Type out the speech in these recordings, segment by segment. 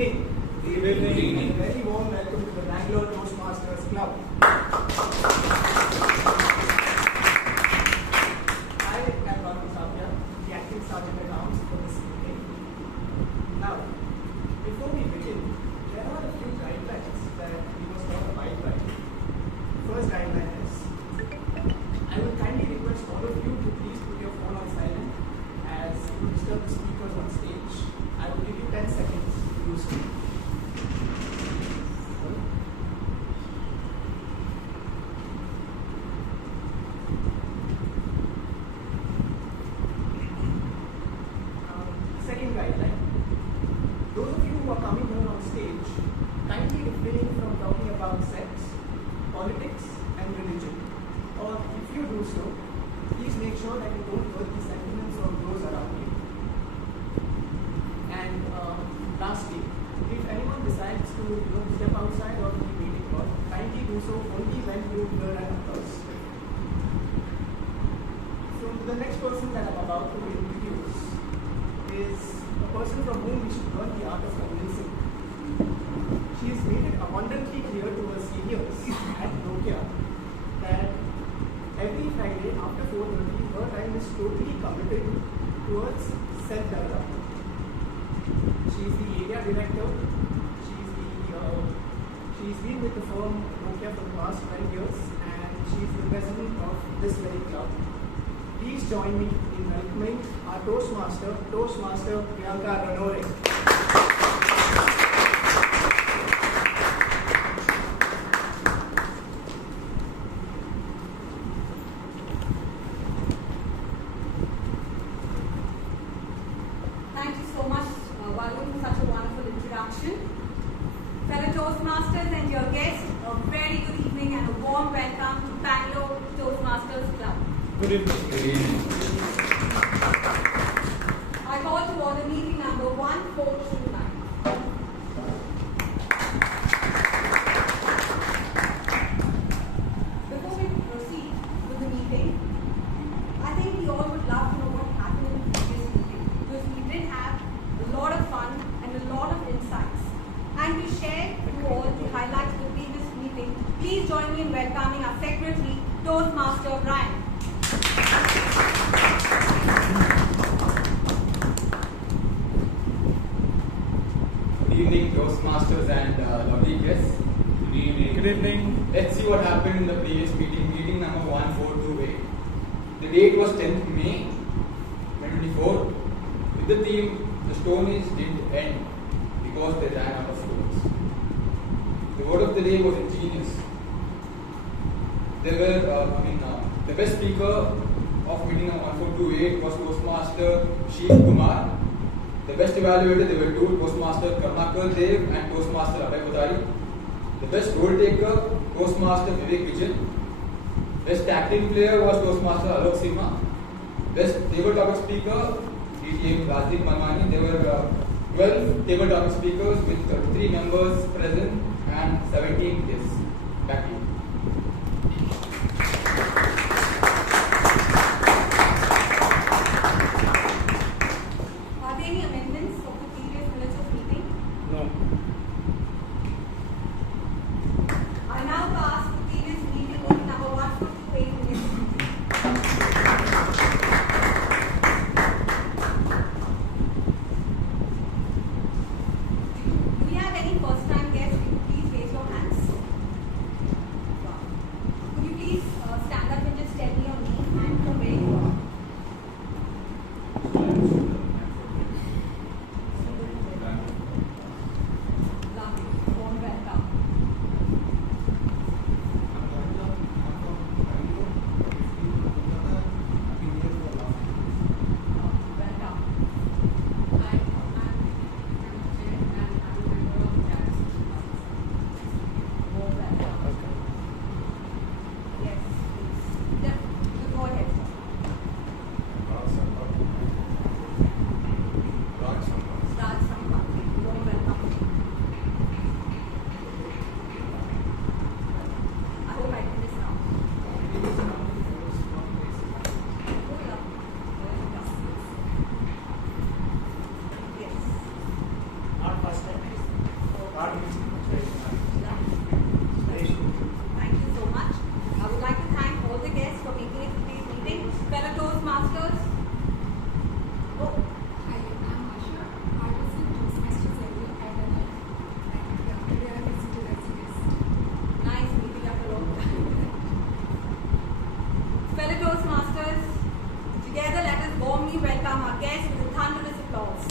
evening. Good evening. A very warm welcome to the Bangalore Toastmasters Club. I am Chhapia, the acting sergeant at arms for this evening. Now, before we begin, there are a few guidelines that we must not abide by. First guideline is, I will kindly request all of you to please put your phone on silent as it will disturb the speakers on stage. I will give you 10 seconds to do so. Second guideline. Those of you who are coming here on stage, kindly refrain from talking about sex, politics and religion. Or if you do so, please make sure that you don't hurt the sentiments of those around you. And lastly, if anyone decides to step outside of the meeting hall, kindly do so only when you hear an applause. So the next person that I'm about to introduce is a person from whom we should learn the art of convincing. She has made it abundantly clear to her seniors at Nokia that every Friday after 4:30, her time is totally committed towards self-development. She is the area director. She's been with the firm Nokia for the past 12 years, and she's the president of this very club. Please join me in welcoming our Toastmaster Priyanka Rannorey. Thank you so much, Varun, for such a wonderful introduction. Fellow Toastmasters and your guests, a very good evening and a warm welcome to Bangalore Toastmasters Club. Good evening. I call to order meeting number 1429. Before we proceed with the meeting, I think we all would love to know what happened in the previous meeting, because we did have a lot of fun and a lot of insights. And to share to all the highlights of the previous meeting, please join me in welcoming our secretary, Toastmaster Brian. Good evening, Toastmasters and lovely guests. Good evening. Good evening. Let's see what happened in the previous meeting number 1428. The date was 10th May 2024. With the theme, the Stone Age didn't end because they ran out of stones. The word of the day was ingenious. There were, the best speaker of meeting number 1428 was Toastmaster Kumar. The best evaluator, there were two, Toastmaster Dev and Toastmaster Abhay. The best role taker, Toastmaster Vivek Vijay. Best acting player was Toastmaster Alok Sima. Best table topic speaker, DTM Rajdeep Manwani. There were 12 table topic speakers with 3 members present and 17 guests. Back to you. Are there any amendments of the previous minutes of meeting? No. I now pass the previous meeting number 148 minutes. Do we have any first-time guests? Please raise your hands. Toastmasters? Oh, Hi, I'm Asha. I was in Toastmasters earlier at Anand. And today I visited as a guest. nice meeting after all. Fellow Toastmasters, together let us warmly welcome our guests with a thunderous applause.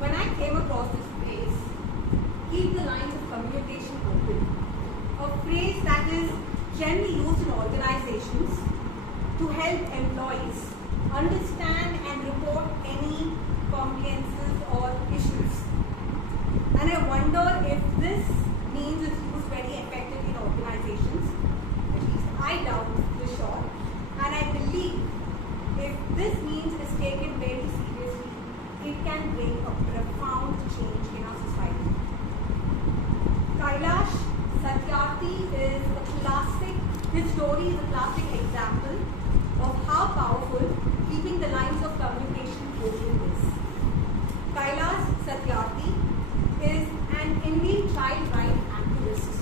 When I came across this phrase, keep the lines of communication open, a phrase that is generally used in organizations to help employees understand and report any compliances or issues. And I wonder if this means it's used very effectively in organizations. At least I doubt this short. And I believe if this means is taken very seriously, it can bring a profound change in our society. Kailash Satyarthi is a classic, his story is a classic example of how powerful keeping the lines of communication open is. Kailash Satyarthi is an Indian child rights activist,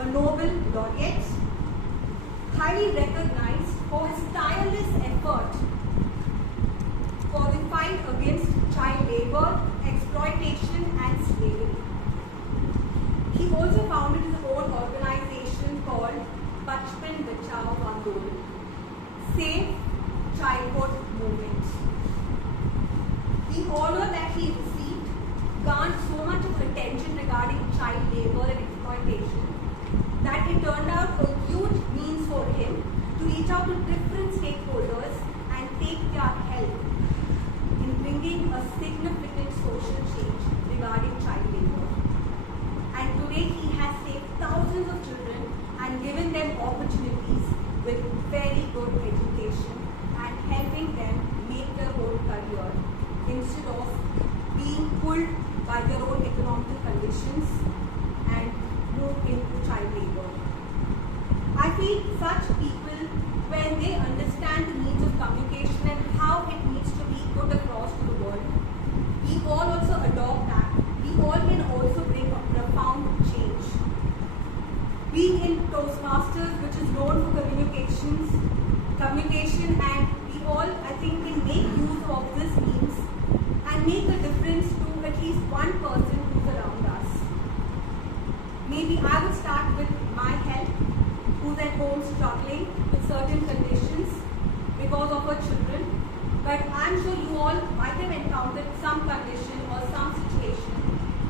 a Nobel laureate, highly recognized for his tireless effort for the fight against child labor, exploitation and slavery. He also founded his own organization called Bachpan Bachao Andolan, Save Childhood Movement. The honor that he received garnered so much of attention regarding child labor and exploitation that it turned out a huge means for him to reach out to different stakeholders and take their help in bringing a significant social change regarding child labor. And today he has saved thousands of children and given them opportunities with very good education and helping them make their own career instead of being pulled by their own economic conditions and move into child labor. I feel such people, when they understand the needs of communication and how it needs to be put across to the world, we all also adopt that. We all can also bring a profound change. Being in Toastmasters, which is known for communication, and we all, I think, can make use of this means and make a difference to at least one person who's around us. Maybe I would start with my help, who's at home struggling with certain conditions because of her children. But I'm sure you all might have encountered some condition or some situation.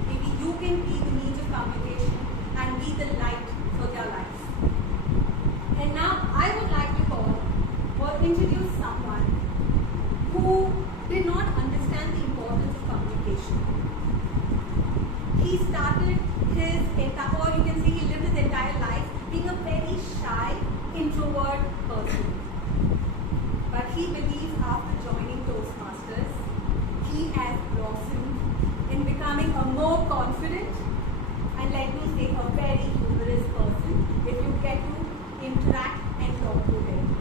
Maybe you can be the means of communication and be the light for their lives. And now I would like to call or introduce someone who did not understand the importance of communication. He started his entire, or you can say he lived his entire life being a very shy, introvert person. But he believes after joining Toastmasters, he has blossomed in becoming a more confident and, let me say, a very humorous person if you get to interact and talk to him.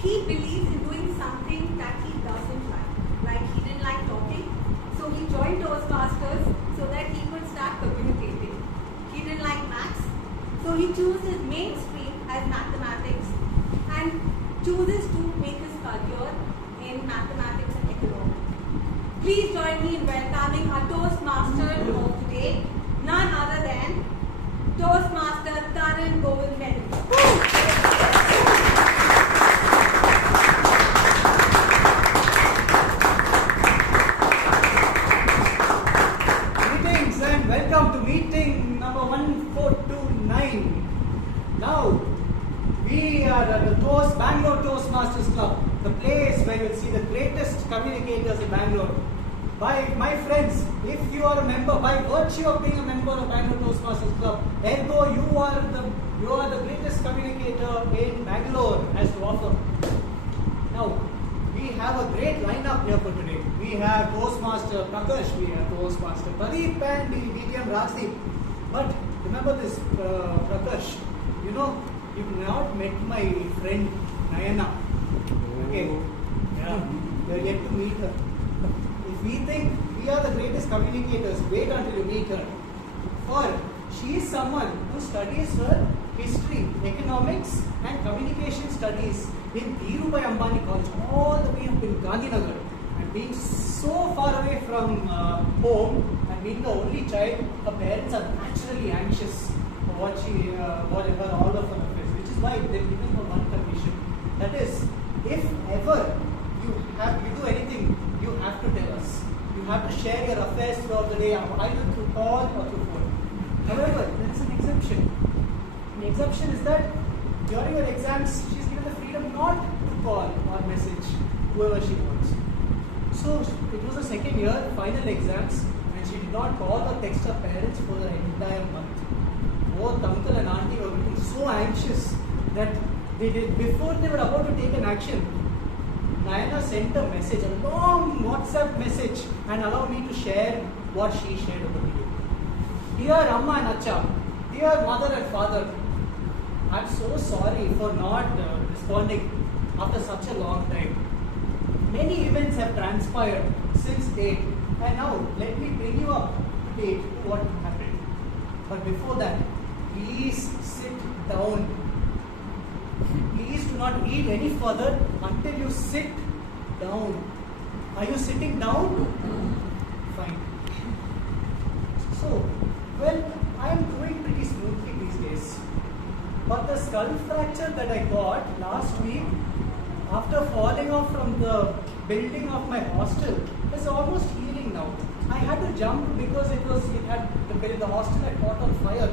He believes in doing something that he doesn't like he didn't like talking, so he joined Toastmasters so that he could start communicating. He didn't like maths, so he chose his main stream as mathematics and chooses to make his career in mathematics and economics. Please join me in welcoming our Toastmaster of today, none other than Toastmaster Taran Govind Menon. Greetings and welcome to meeting number 1429. Now, we are at the Bangalore Toastmasters Club, the place where you will see the greatest communicators in Bangalore. My friends, if you are a member, by virtue of being a member of Bangalore Toastmasters Club, ergo you are the greatest communicator in Bangalore has to offer. Now, we have a great lineup here for today. We have Toastmaster Prakarsh, we have Toastmaster Pradeep, and the BTM Rajdeep. But remember this, Prakarsh, you've not met my friend Nayana. Okay? Yeah, you're yet to meet her. If we think we are the greatest communicators, wait until you meet her. someone who studies her history, economics and communication studies in Dhirubhai Ambani College, all the way up in Gandhinagar. And being so far away from home and being the only child, her parents are naturally anxious for whatever all of her affairs, which is why they've given her one condition. That is, if ever you do anything, you have to tell us. You have to share your affairs throughout the day, either through call or through phone. However, there is an exception. The exception is that during her exams, she is given the freedom not to call or message whoever she wants. So it was the second year, final exams, and she did not call or text her parents for the entire month. Both uncle and auntie were getting so anxious that before they were about to take an action, Nayana sent a message, a long WhatsApp message, and allowed me to share what she shared over the video. Dear Amma and Acha, dear mother and father, I'm so sorry for not responding after such a long time. Many events have transpired since date, and now let me bring you up to date to what happened. But before that, please sit down. Please do not read any further until you sit down. Are you sitting down? Fine. So, well, I am doing pretty smoothly these days. But the skull fracture that I got last week after falling off from the building of my hostel is almost healing now. I had to jump because the hostel had caught on fire.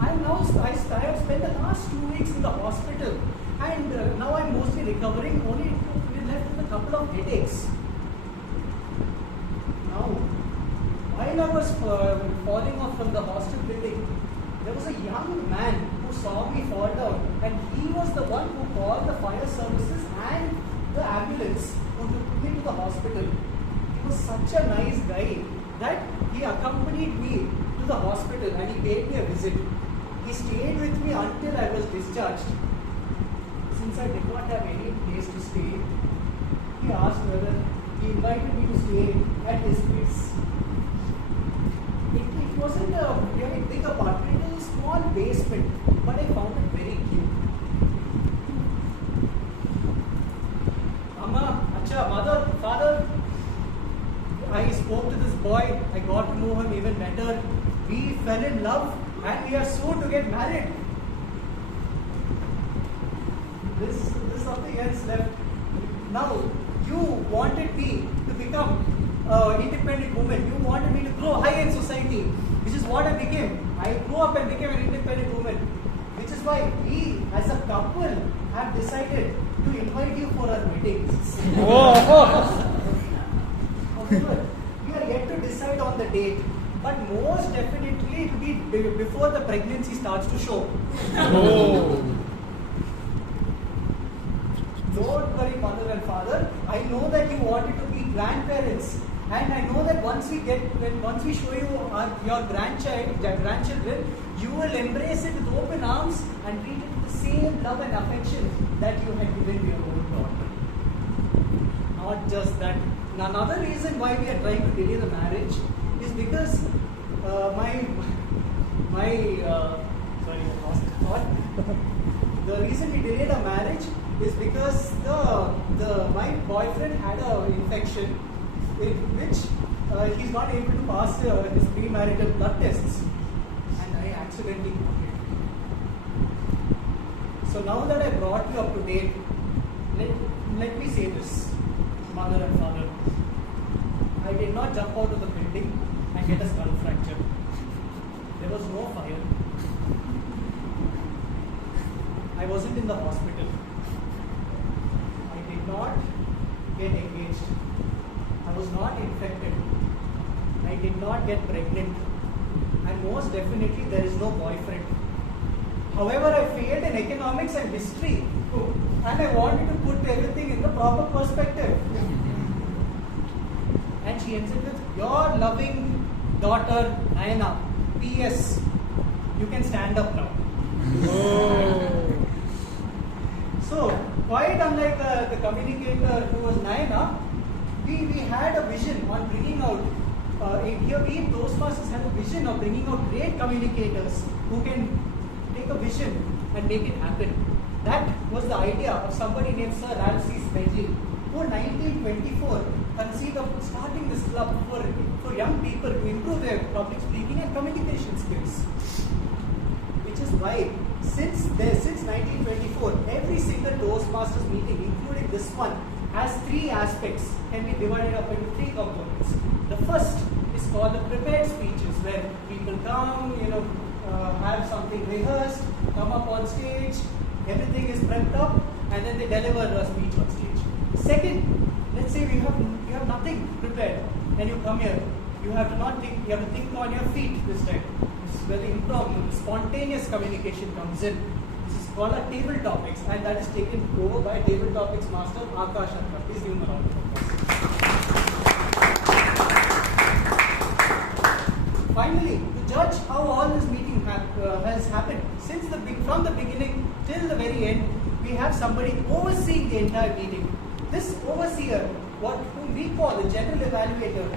I have spent the last 2 weeks in the hospital, and now I'm mostly recovering, only left with a couple of headaches. Now, while I was falling off from the hostel building, there was a young man who saw me fall down, and he was the one who called the fire services and the ambulance who took me to the hospital. He was such a nice guy that he accompanied me to the hospital and he paid me a visit. He stayed with me until I was discharged. Since I did not have any place to stay, he asked whether he invited me to stay at his place. It wasn't a very big apartment, it was a small basement, but I found it very cute. Amma, Acha, mother, father, I spoke to this boy, I got to know him even better. We fell in love and we are soon to get married. This is something else left. Now, you wanted me to become an independent woman. You wanted me to grow high in society, which is what I became. I grew up and became an independent woman, which is why we, as a couple, have decided to invite you for our weddings. However, we are yet to decide on the date, but most definitely it will be before the pregnancy starts to show. Don't worry, mother and father. I know that you wanted to be grandparents, and I know that once we show you your grandchildren, you will embrace it with open arms and treat it with the same love and affection that you had given to your own daughter. Not just that. Another reason why we are trying to delay the marriage is because sorry, I lost the thought. The reason we delayed our marriage is because my boyfriend had an infection in which he's not able to pass his premarital blood tests, and I accidentally got it. So now that I brought you up to date, let me say this, mother and father. I did not jump out of the building and get a skull fracture. There was no fire. I wasn't in the hospital. I did not get engaged. I was not infected. I did not get pregnant. And most definitely there is no boyfriend. However, I failed in economics and history. And I wanted to put everything in the proper perspective. And she ends it with, your loving daughter, Nayana. P.S. You can stand up now. So, quite unlike the communicator who was Nayana, we had a vision on bringing out here we in Toastmasters had a vision of bringing out great communicators who can take a vision and make it happen. That was the idea of somebody named Sir Alcy Smedley, who in 1924 conceived of starting this club for young people to improve their public speaking and communication skills. Which is why since 1924, every single Toastmasters meeting, including this one, has three aspects, can be divided up into three components. The first is called the prepared speeches, where people come, have something rehearsed, come up on stage, everything is prepped up, and then they deliver a speech on stage. Second, let's say you have nothing prepared, and you come here, you have to think on your feet this time. This is very impromptu, spontaneous communication comes in. This is called a table topics, and that is taken over by table topics master Akash. Please give him a round of applause. Finally, to judge how all this meeting has happened from the beginning till the very end, we have somebody overseeing the entire meeting. This overseer, whom we call the general evaluator,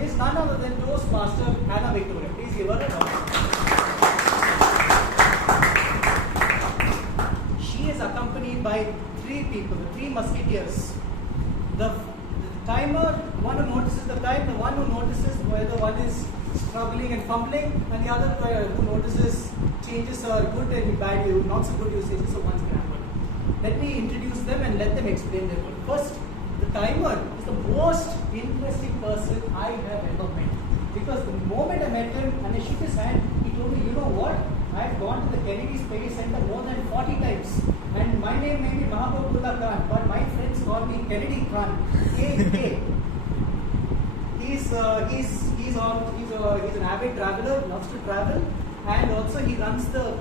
is none other than Toastmaster Anna Victoria. Please give her a round. She is accompanied by three people, the three musketeers. The timer, one who notices the time, the one who notices whether one is struggling and fumbling, and the other who notices changes are good and bad, not so good usages of one's grammar. Let me introduce them and let them explain their work. First, the timer is the most interesting person I have ever met. Because the moment I met him and I shook his hand, he told me, you know what? I've gone to the Kennedy Space Center more than 40 times. And my name may be Mahaboobulla Khan, but my friends call me Kennedy Khan. KK. He's an avid traveler, loves to travel, and also he runs the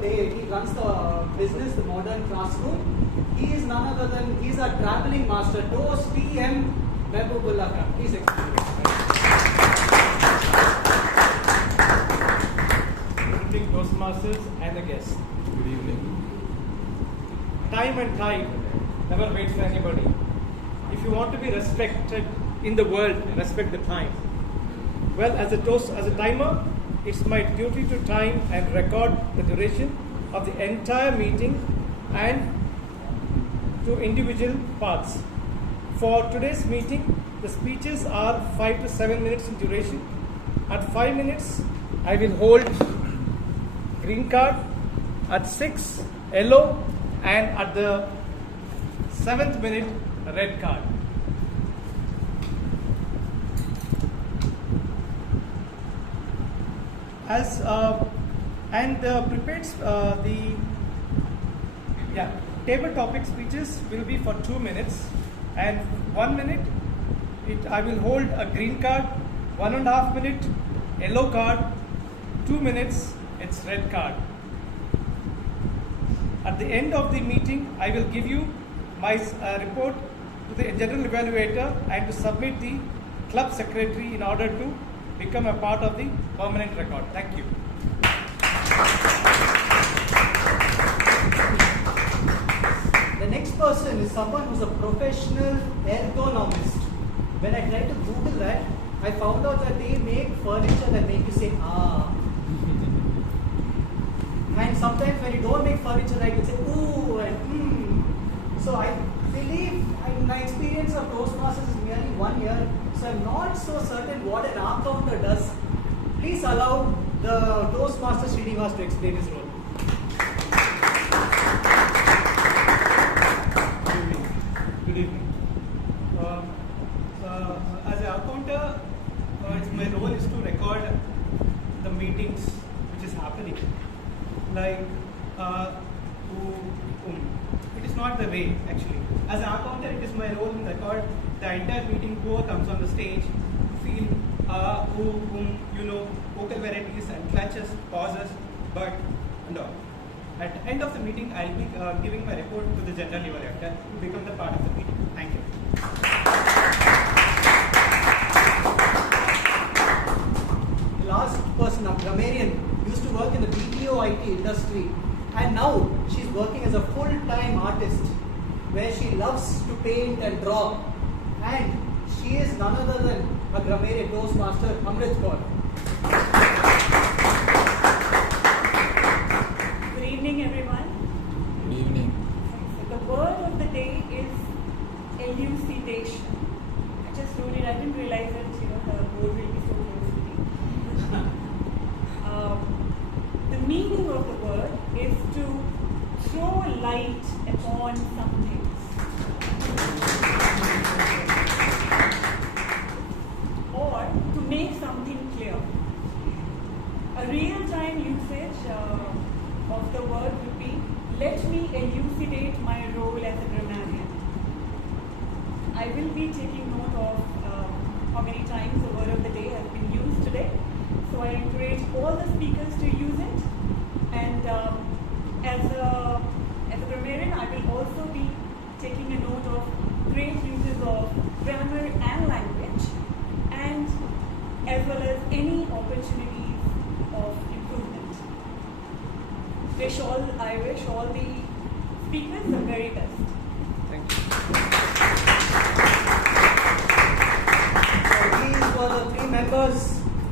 business, the modern classroom. He is none other than he's a traveling master. Toast TM Mahaboobulla Khan. Please explain. Good evening, Toastmasters and the guests. Good evening. Time and tide never waits for anybody. If you want to be respected in the world, respect the time. Well, as a timer, it's my duty to time and record the duration of the entire meeting and to individual parts. For today's meeting, the speeches are 5 to 7 minutes in duration. At 5 minutes, I will hold green card. At 6, yellow, and at the 7th minute, red card. Table topic speeches will be for 2 minutes, and 1 minute I will hold a green card, 1.5 minute yellow card, 2 minutes it's red card. At the end of the meeting, I will give you my report to the general evaluator and to submit the club secretary in order to become a part of the permanent record. Thank you. The next person is someone who's a professional ergonomist. When I tried to Google that, I found out that they make furniture that make you say, ah. And sometimes when you don't make furniture right, you say, ooh and So I believe my experience of Toastmasters is merely 1 year, so I'm not so certain what an Arka does. Please allow the Toastmaster Srinivas to explain his role. Good evening. As an accountant, my role is to record the meetings which is happening. Like, it is not the way actually. As an accountant, it is my role to record the entire meeting, who comes on the stage, feel vocal varieties and clutches, pauses, but and all. At the end of the meeting, I'll be giving my report to the general evaluator to become the part of the meeting. Thank you. The last person, a grammarian, used to work in the BPO IT industry, and now she's working as a full-time artist, where she loves to paint and draw, and she is none other than a grammarian Toastmaster, Amrit. Good evening, everyone. Good evening. The word of the day is elucidation. I just wrote it. I didn't realize that the word will be so close to me. The meaning of the word is to throw light upon something. Or to make something clear. A real-time usage of the word would be, let me elucidate my role as a grammarian. I will be taking note of how many times the word of the day has been used today. So I encourage all the speakers to use it. And as a grammarian, I will also be taking a note of great uses of grammar and language, and as well as any opportunities of improvement. I wish all the speakers the very best. Thank you. These were the three members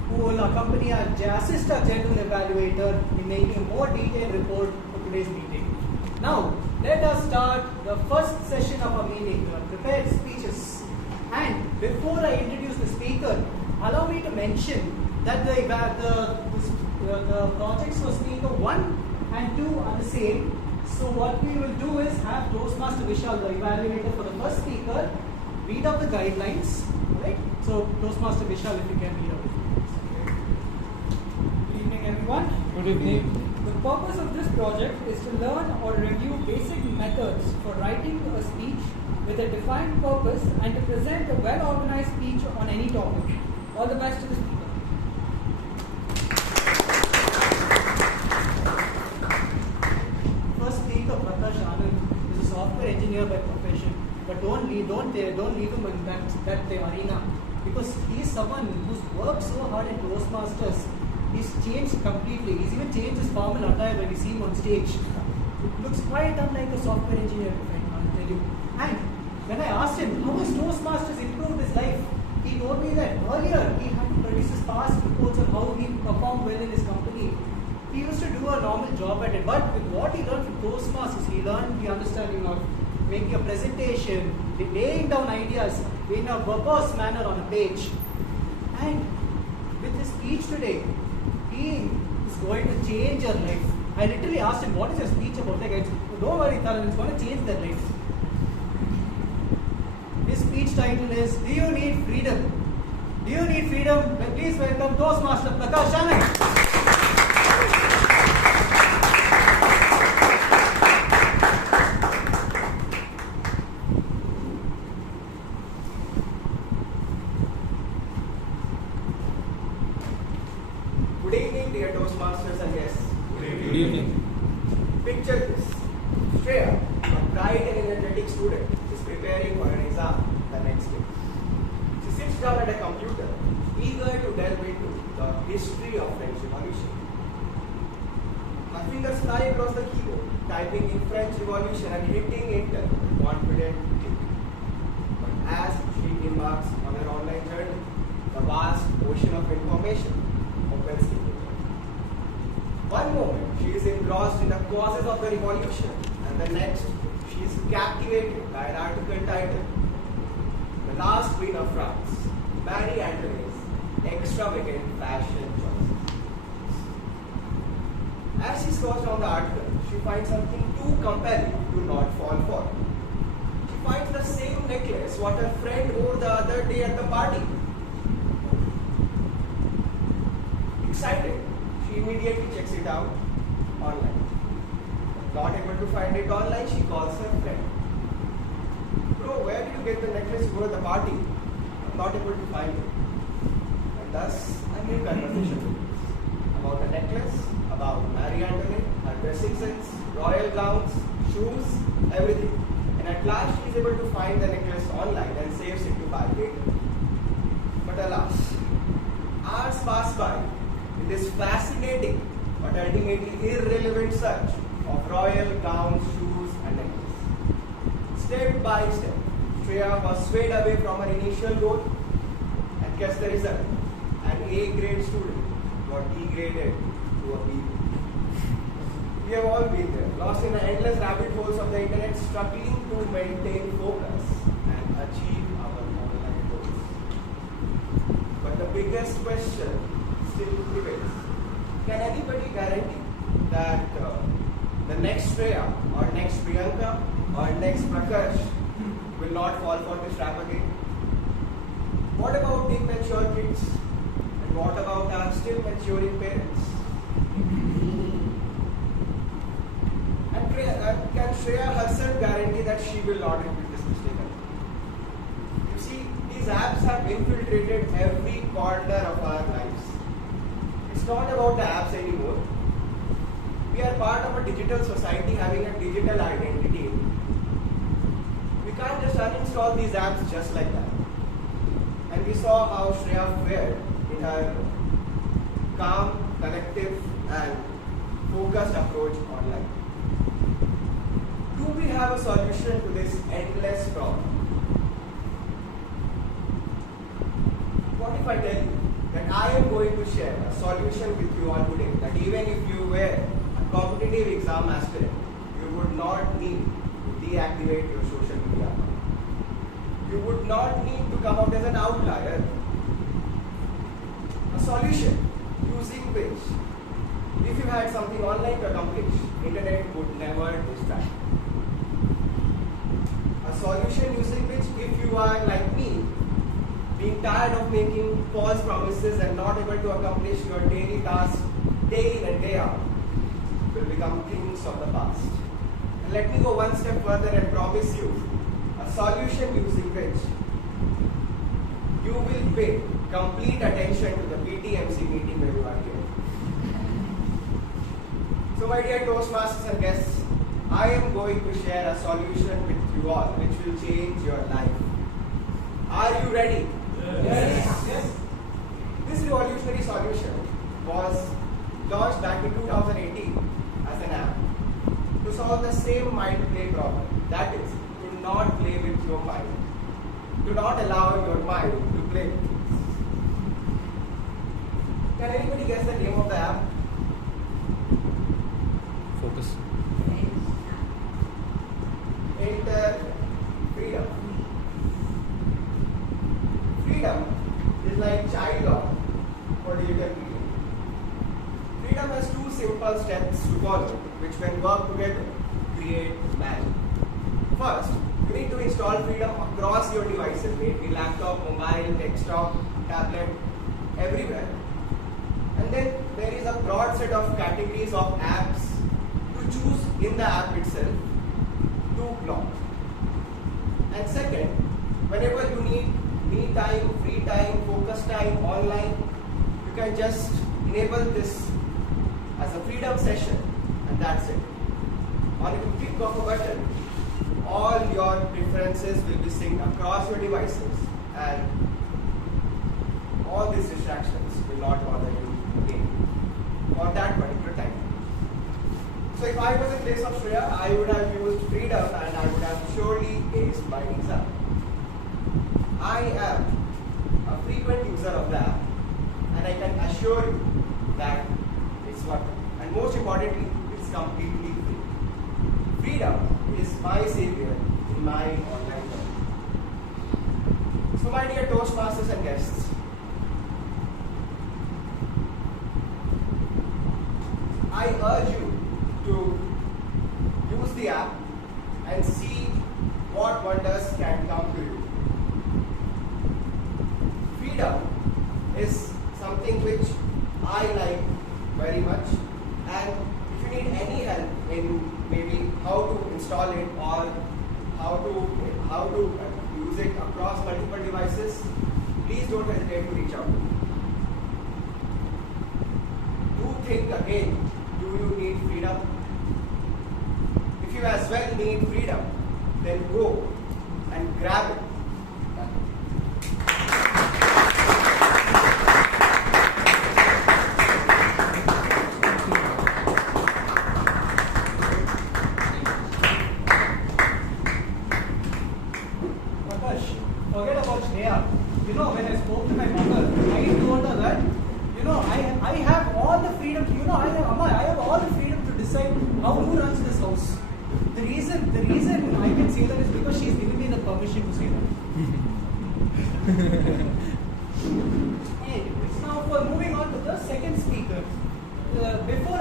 who will accompany our assist our general evaluator in making a more detailed report for today's meeting. Now, let us start the first session of our meeting, the prepared speeches. And before I introduce the speaker, allow me to mention that the projects for speaker 1 and 2 are the same. So what we will do is have Toastmaster Vishal, the evaluator for the first speaker, read out the guidelines. Right? So Toastmaster Vishal, if you can read out the guidelines. Good evening, everyone. Good evening. The purpose of this project is to learn or review basic methods for writing a speech with a defined purpose and to present a well-organized speech on any topic. All the best to the speaker. First speaker, Prakarsh Anand, is a software engineer by profession, but don't leave him in that arena, because he is someone who's worked so hard in Toastmasters. He's changed completely. He's even changed his formal attire when we see him on stage. It looks quite unlike a software engineer, I'll tell you. And when I asked him how has Toastmasters improved his life, he told me that earlier he had to produce his past reports on how he performed well in his company. He used to do a normal job at it, but with what he learned from Toastmasters, he learned the understanding of making a presentation, laying down ideas in a verbose manner on a page. And with his speech today, he is going to change your life. I literally asked him, what is your speech about? Like, don't worry, Taran, it's going to change their life. His speech title is, Do You Need Freedom? Do you need freedom? Then please welcome Toastmaster Prakarsh. Good evening, dear Toastmasters and guests. Good evening. Picture this. Shreya, a bright and energetic student, is preparing for an exam the next day. She sits down at a computer, eager to delve into the history of French Revolution. Her fingers fly across the keyboard, typing in French Revolution and hitting enter with confident click. But as she embarks on her online journey, the vast ocean of information opens before her. One moment she is engrossed in the causes of the revolution, and the next she is captivated by an article titled The Last Queen of France, Marie Antoinette's Extravagant Fashion Choices. As she scrolls down the article, she finds something too compelling to not fall for. She finds the same necklace what her friend wore the other day at the party. Excited, she immediately checks it out online. Not able to find it online, she calls her friend. Bro, where did you get the necklace you wore at the party? I'm not able to find it. And thus, a new conversation begins about the necklace, about Marie Antoinette, her dressing sense, royal gowns, shoes, everything. And at last, she is able to find the necklace online and saves it to buy later. But alas, hours pass by with this fascinating but ultimately irrelevant search of royal gowns, shoes, and necklace. Step by step, Shreya was swayed away from her initial goal, and guess the result. An A grade student got degraded to a B. We have all been there, lost in the endless rabbit holes of the internet, struggling to maintain focus and achieve our online goals. But the biggest question still remains. Can anybody guarantee that the next Shreya or next Priyanka or next Prakarsh will not fall for this trap again? What about immature kids? And what about our still maturing parents? And can Shreya herself guarantee that she will not repeat this mistake again? You see, these apps have infiltrated every corner of our lives. It's not about the apps anymore. We are part of a digital society having a digital identity. We can't just uninstall these apps just like that. And we saw how Shreya fared in her calm, collective and focused approach online. Do we have a solution to this endless problem? What if I tell you that I am going to share a solution with you all today, that even if you were a competitive exam aspirant, you would not need to deactivate your social media account. You would not need to come out as an outlier. A solution using which, if you had something online to accomplish, internet would never distract you. A solution using which, if you are like me, being tired of making false promises and not able to accomplish your daily tasks day in and day out, will become things of the past. And let me go one step further and promise you a solution using which you will pay complete attention to the PTMC meeting when you are here. So my dear Toastmasters and guests, I am going to share a solution with you all which will change your life. Are you ready? Yes. This revolutionary solution was launched back in 2018 as an app to solve the same mind play problem. That is, to not play with your mind. Do not allow your mind to play with you. Can anybody guess the name of the app? Focus. Enter freedom. Freedom is like child lock for digital media. Freedom has two simple steps to follow, which when work together, create magic. First, you need to install Freedom across your devices, may it be laptop, mobile, desktop, tablet, everywhere. And then there is a broad set of categories of apps to choose in the app itself to block. And second, whenever you need me time, free time, focus time online, you can just enable this as a freedom session and that's it. On a click of a button, all your preferences will be synced across your devices and all these distractions will not bother you again for that particular time. So if I was in place of Shreya, I would have used freedom and I would have surely aced my exam. I am a frequent user of the app and I can assure you that it's working. And most importantly, it's completely free. Freedom is my savior in my online world. So my dear Toastmasters and guests, I urge you to use the app and see what wonders can come to you. Freedom is something which I like very much, and if you need any help in maybe how to install it or how to use it across multiple devices, please don't hesitate to reach out to me. Do think again, do you need freedom? If you as well need freedom, then go and grab it. Akash, forget about Shreya. You know, when I spoke to my mother Amma, I have all the freedom to decide who runs this house. The reason I can say that is because she's given me the permission to say that. Anyways, now for moving on to the second speaker. Before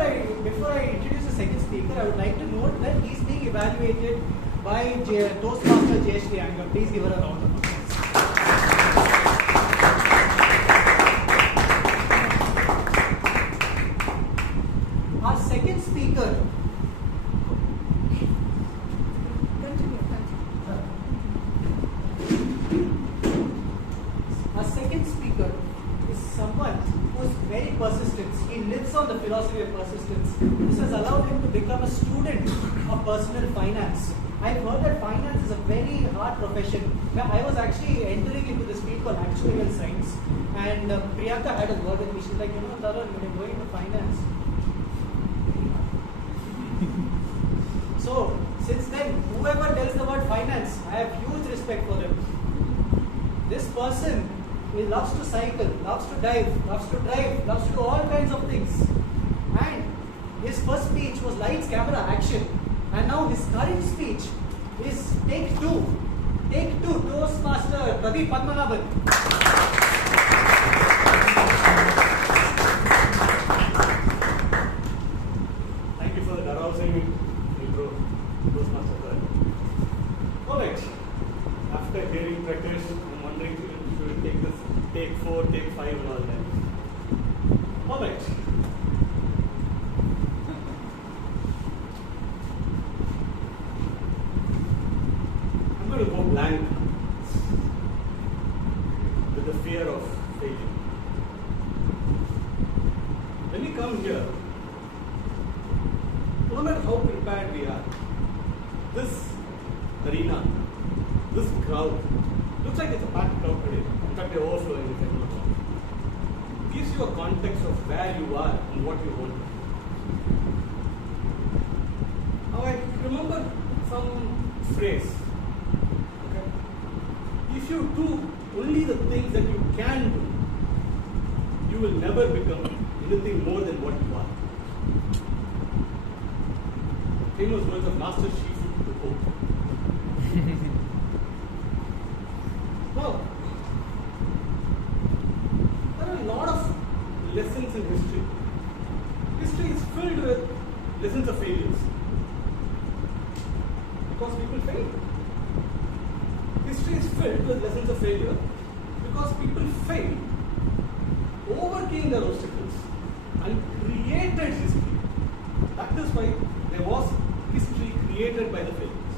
I introduce the second speaker, I would like to note that he's being evaluated by Toastmaster Jaishree. Please give her a round of applause. Our second speaker. Our second speaker is someone who is very persistent. He lives on the philosophy of persistence. This has allowed him to become a student of personal finance. I've heard that finance is a very hard profession. I was actually entering into this field called actuarial science, and Priyanka had a word with me. She's like, Taran, when you're going into finance. So, since then, whoever tells the word finance, I have huge respect for them. This person, he loves to cycle, loves to dive, loves to drive, loves to do all kinds of things. And his first speech was lights, camera, action. And now his current speech is take two. Take two, Toastmaster Pradeep Padmanabhan. Thank you for the arousing intro, Toastmaster Kaur. Alright, after hearing Prakarsh, I'm wondering should we take this take 4, take 5 and all that. Alright. I'm going to go blank with the fear of failure. When we come here, no matter how prepared we are, this arena, this crowd, looks like it's a packed crowd today. In fact, they're overflowing if I'm not wrong. It gives you a context of where you are and what you want. Now, I remember some phrase. Okay? If you do only the things that you can do, you will never become anything more than what you are. Famous words of Master Shifu to quote. Now, there are a lot of lessons in history. History is filled with lessons of failures. Because people fail. History is filled with lessons of failure because people failed, overcame their obstacles, and created history. That is why there was history created by the failures.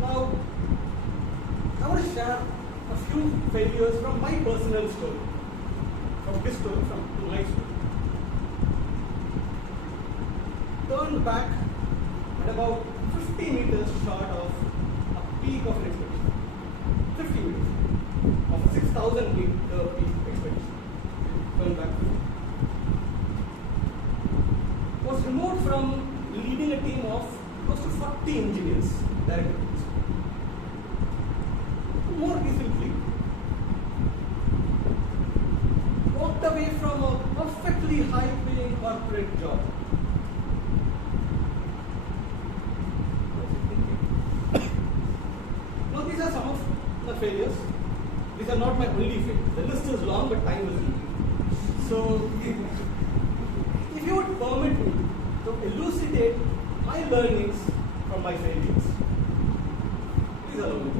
Now, I want to share a few failures from my personal story, from this story, to my story. Turn back at about 50 meters short of a peak of an expedition. 50 meters of a 6,000 meter peak expedition. Turn back 50. Was removed from leading a team of close to 40 engineers directly. More recently, walked away from a perfectly high-paying corporate job. Now, these are some of the failures. These are not my only failures. The list is long, but time is limited. So, if you would permit me to elucidate my learnings from my failures, please allow me.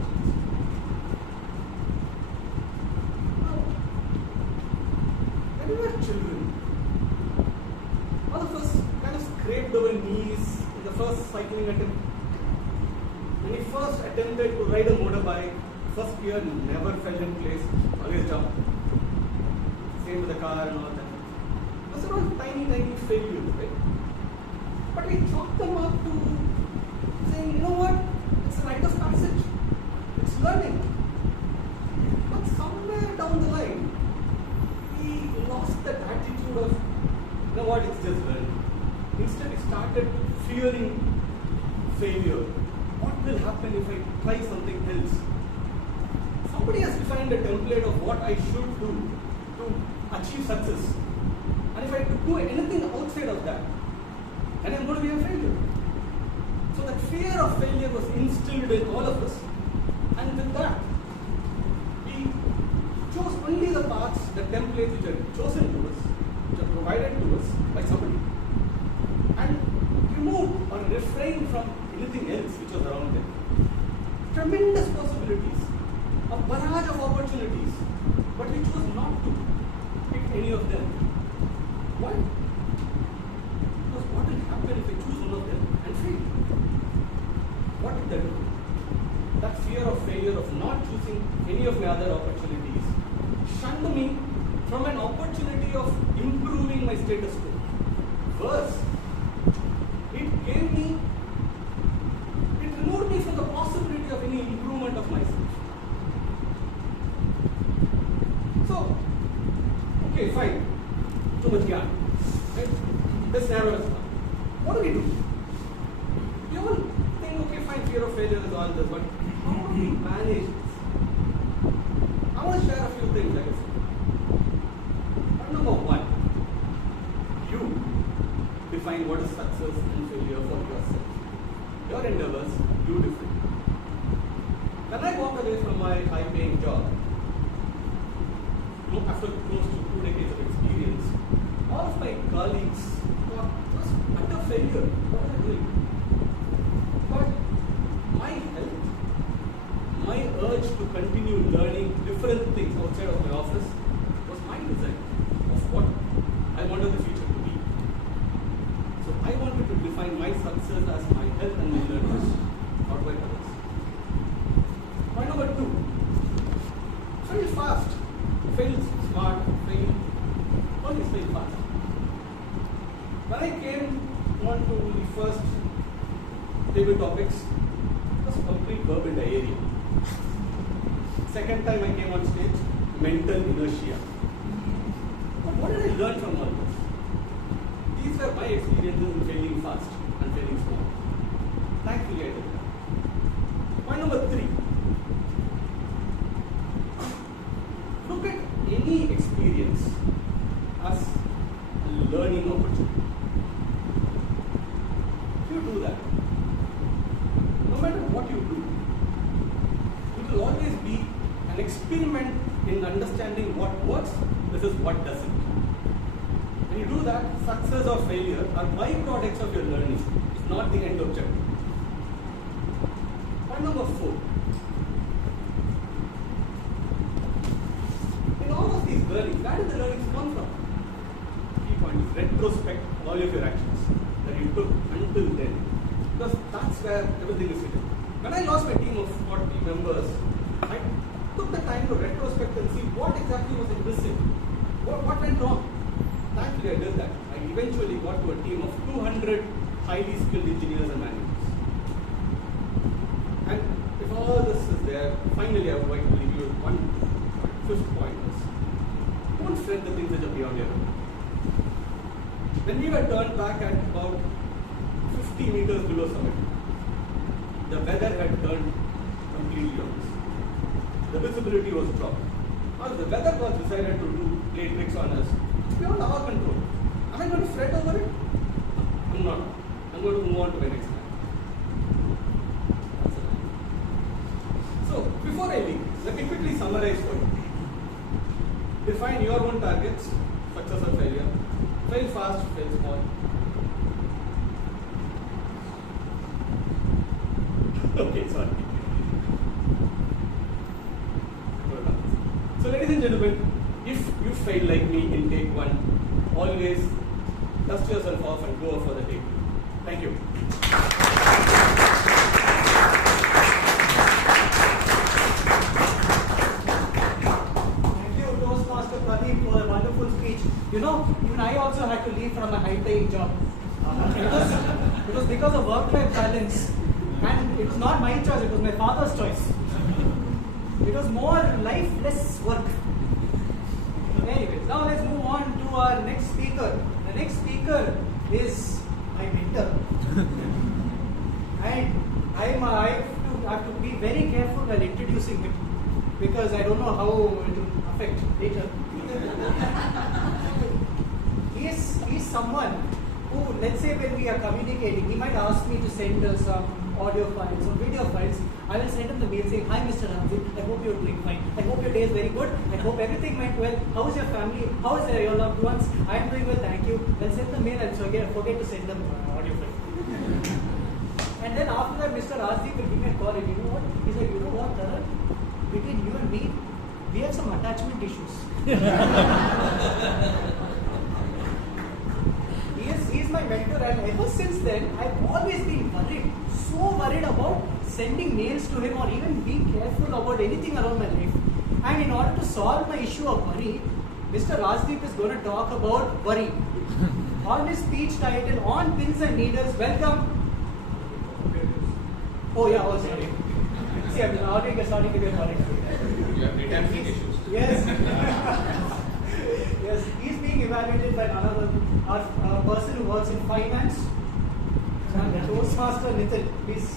When we were children, all of us kind of scraped our knees in the first cycling attempt. When we first attempted to ride a motorbike, first gear never fell in place, always jumped. Same with the car and all that. Those are all tiny failures, right? But we chalk them up to saying, you know what, it's a rite of passage. It's learning. But somewhere down the line, we lost that attitude of, you know what, it's just learning. Instead, we started fearing failure. What will happen if I try something else? Somebody has defined a template of what I should do to achieve success. And if I do anything outside of that, then I'm going to be a failure. So that fear of failure was instilled in all of us. And with that, we chose only the paths, the templates which are chosen to us, which are provided to us by somebody. And removed or refrained from anything else which was around them. Tremendous possibilities, a barrage of opportunities, but we chose not to pick any of them. Why? Because what will happen if I choose one of them and fail? What did that do? That fear of failure, of not choosing any of my other opportunities, shunned me from an opportunity of improving my status quo. Worse, it removed me from the possibility of any improvement of myself. So, okay, fine. Too much gap. Right? Let's narrow this down. What do? We all think, okay, fine, fear of failure is all this, but how do we manage this? I want to share a few things, like I said. But number one, you define what is success and failure for yourself. Your endeavors, you define. When I walked away from my high-paying job, after close to 2 decades of experience, all of my colleagues thought it was utter failure. What am I doing? But my health, my urge to continue learning different things outside of my office was my design of what I wanted the future to be. So I wanted to define my success as my health and my learners, not by others. Point number 2, fail fast. Fail smart, always fail fast. When I came on to the first table topics, it was complete verbal diarrhea. Second time I came on stage, mental inertia. But what did I learn from all this? These were my experiences in failing fast and failing smart. Thankfully I did that. Point number 3. Look at any experience as a learning opportunity. If you do that, no matter what you do, it will always be an experiment in understanding what works versus what doesn't. When you do that, success or failure are byproducts of your learning. It's not the end objective. Point number 4. Learning. Where did the learnings come from? Key point is retrospect all of your actions that you took until then. Because that's where everything is hidden. When I lost my team of 40 members, I took the time to retrospect and see what exactly was missing. What went wrong? Thankfully I did that. I eventually got to a team of 200 highly skilled engineers and managers. And if all this is there, finally I would like to leave you with one fifth point. Don't fret the things that are beyond your control. When we were turned back at about 50 meters below summit, the weather had turned completely on us. The visibility was dropped. Now, the weather was decided to play tricks on us. It's beyond our control. Am I going to fret over it? I'm not. I'm going to move on to the next time. That's it. So, before I leave, let me quickly summarize for you. Define your own targets, success or failure. Fail fast, fail small. Okay, sorry. So, ladies and gentlemen, if you fail like me in take 1, always dust yourself off and go for the take 2. Thank you. Pradeep for a wonderful speech. You know, even I also had to leave from a high-paying job. It was because of work-life balance. And it was not my choice, it was my father's choice. It was more life, less work. Anyways, now let's move on to our next speaker. The next speaker is my mentor. And I have to be very careful while introducing him, because I don't know how it will affect later. He He's someone who, let's say when we are communicating, he might ask me to send some audio files or video files. I will send him the mail saying, "Hi Mr. Rajdeep, I hope you're doing fine. I hope your day is very good. I hope everything went well. How is your family? How is your loved ones? I am doing well, thank you." I'll send the mail and forget to send them audio file. And then after that, Mr. Rajdeep will give me a call and you know what? He's like, "You know what, Taran? Between you and me, we have some attachment issues." He's my mentor, and ever since then, I've always been worried, so worried about sending mails to him or even being careful about anything around my life. And in order to solve my issue of worry, Mr. Rajdeep is going to talk about worry. On his speech title, "On Pins and Needles," welcome. Oh yeah, oh sorry. See, I'm already starting to get worried. You have retention issues. Yes. Yes, he's being evaluated by another person who works in finance. Toastmaster Nithin, please.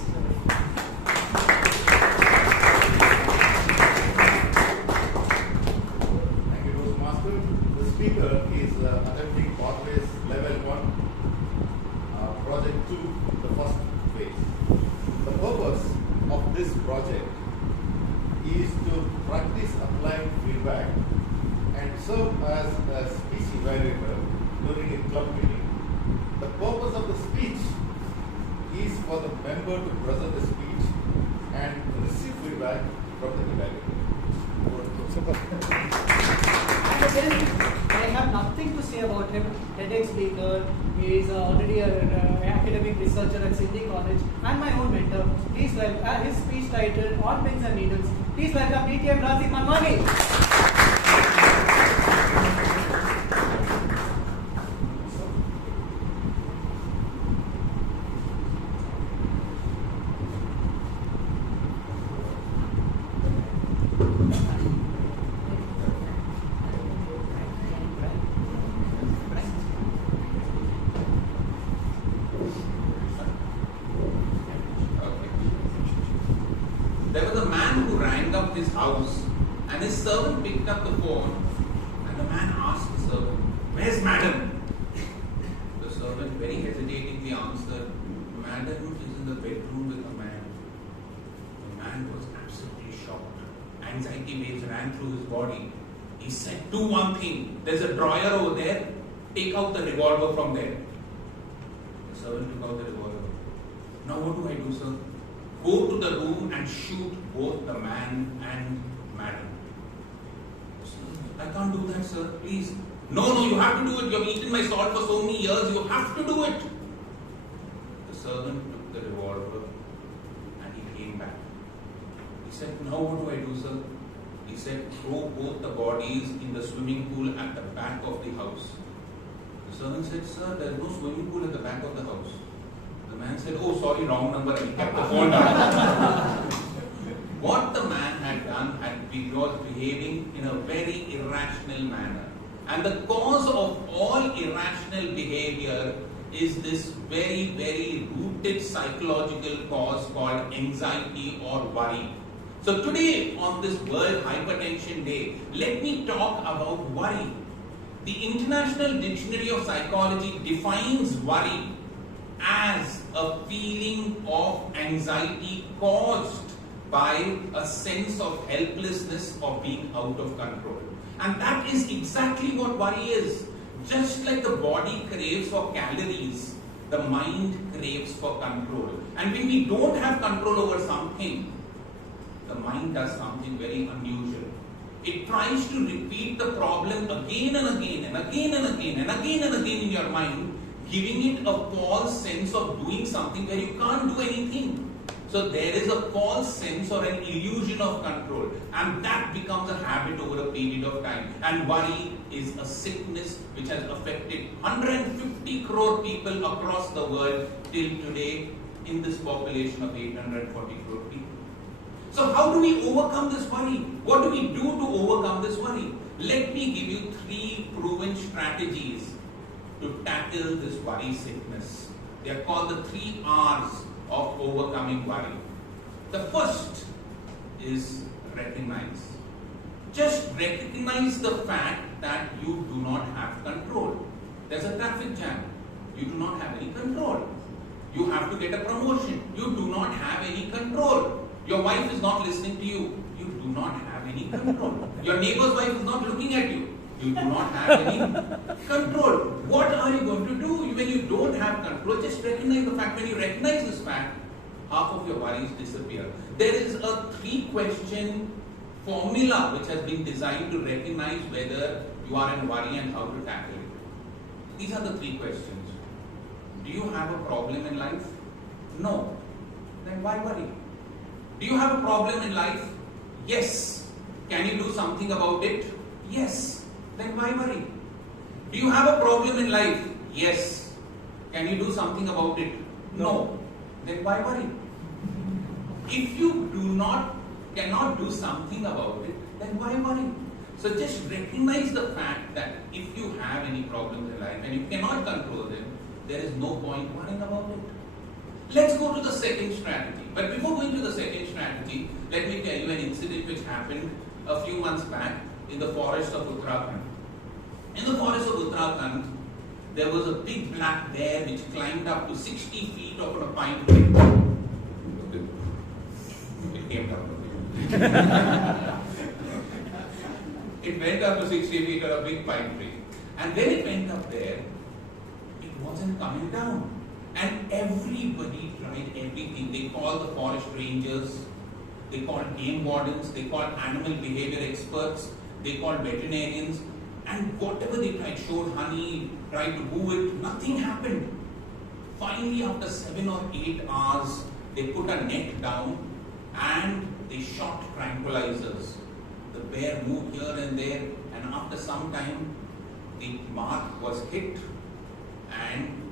Thank you, Toastmaster. The speaker is attempting Pathways Level 1, Project 2, the first phase. The purpose of this project is to practice applying feedback and serve as a speech evaluator during a club meeting. The purpose of the speech is for the member to present the speech and receive feedback from the evaluator. Super. And again, I have nothing to say about him. TEDx speaker, he is already an academic researcher at Sydney College and my own mentor. Please welcome his speech title, "On Pins and Needles." Please welcome DTM Rajdeep Manwani. There was a man who rang up his house and his servant picked up the phone and the man asked the servant, "Where's madam?" The servant very hesitatingly answered, "Madam is in the bedroom with a man." The man was absolutely shocked. Anxiety waves ran through his body. He said, "Do one thing, there's a drawer over there, take out the revolver from there." The servant took out the revolver. "Now what do I do, sir?" "Go to the room and shoot both the man and madam." "Sir, I can't do that, sir, please." No, you have to do it. You have eaten my salt for so many years, you have to do it." The servant took the revolver and he came back. He said, "Now what do I do, sir?" He said, "Throw both the bodies in the swimming pool at the back of the house." The servant said, "Sir, there is no swimming pool at the back of the house." The man said, "Oh, sorry, wrong number," and he kept the phone down. What the man had done he was behaving in a very irrational manner. And the cause of all irrational behavior is this very, very rooted psychological cause called anxiety or worry. So today, on this World Hypertension Day, let me talk about worry. The International Dictionary of Psychology defines worry as a feeling of anxiety caused by a sense of helplessness or being out of control. And that is exactly what worry is. Just like the body craves for calories, the mind craves for control. And when we don't have control over something, the mind does something very unusual. It tries to repeat the problem again and again and again and again and again and again in your mind, giving it a false sense of doing something where you can't do anything. So there is a false sense or an illusion of control, and that becomes a habit over a period of time. And worry is a sickness which has affected 150 crore people across the world till today in this population of 840 crore people. So how do we overcome this worry? What do we do to overcome this worry? Let me give you 3 proven strategies to tackle this worry sickness. They are called the 3 R's of overcoming worry. The first is recognize. Just recognize the fact that you do not have control. There's a traffic jam. You do not have any control. You have to get a promotion. You do not have any control. Your wife is not listening to you. You do not have any control. Your neighbor's wife is not looking at you. You do not have any control. What are you going to do when you don't have control? Just recognize the fact. When you recognize this fact, half of your worries disappear. There is a 3-question formula which has been designed to recognize whether you are in worry and how to tackle it. These are the 3 questions. Do you have a problem in life? No. Then why worry? Do you have a problem in life? Yes. Can you do something about it? Yes. Then why worry? Do you have a problem in life? Yes. Can you do something about it? No. Then why worry? If you cannot do something about it, then why worry? So just recognize the fact that if you have any problems in life and you cannot control them, there is no point worrying about it. Let's go to the second strategy. But before going to the second strategy, let me tell you an incident which happened a few months back in the forest of Uttarakhand. In the forest of Uttarakhand, there was a big black bear which climbed up to 60 feet of a pine tree. It came down. It went up to 60 feet of a big pine tree. And when it went up there, it wasn't coming down. And everybody tried everything. They called the forest rangers, they called game wardens, they called animal behavior experts, they called veterinarians, and whatever they tried, showed honey, tried to woo it, nothing happened. Finally, after 7 or 8 hours, they put a net down and they shot tranquilizers. The bear moved here and there, and after some time, the mark was hit and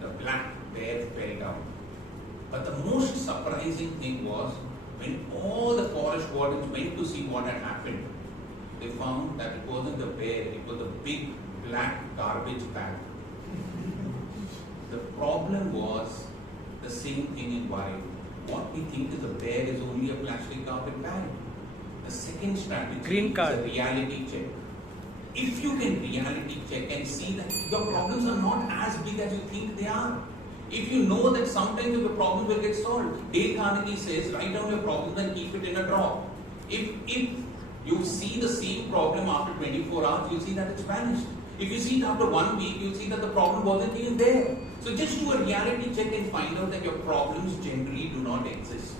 the black bear fell down. But the most surprising thing was, when all the forest wardens went to see what had happened, they found that it wasn't the bear, it was a big black garbage bag. The problem was the same thing in worry. What we think is a bear is only a plastic garbage bag. The second strategy is a reality check. If you can reality check and see that your problems are not as big as you think they are, if you know that sometimes your problem will get solved. Dale Carnegie says, write down your problems and keep it in a drawer. If you see the same problem after 24 hours, you'll see that it's vanished. If you see it after 1 week, you'll see that the problem wasn't even there. So just do a reality check and find out that your problems generally do not exist.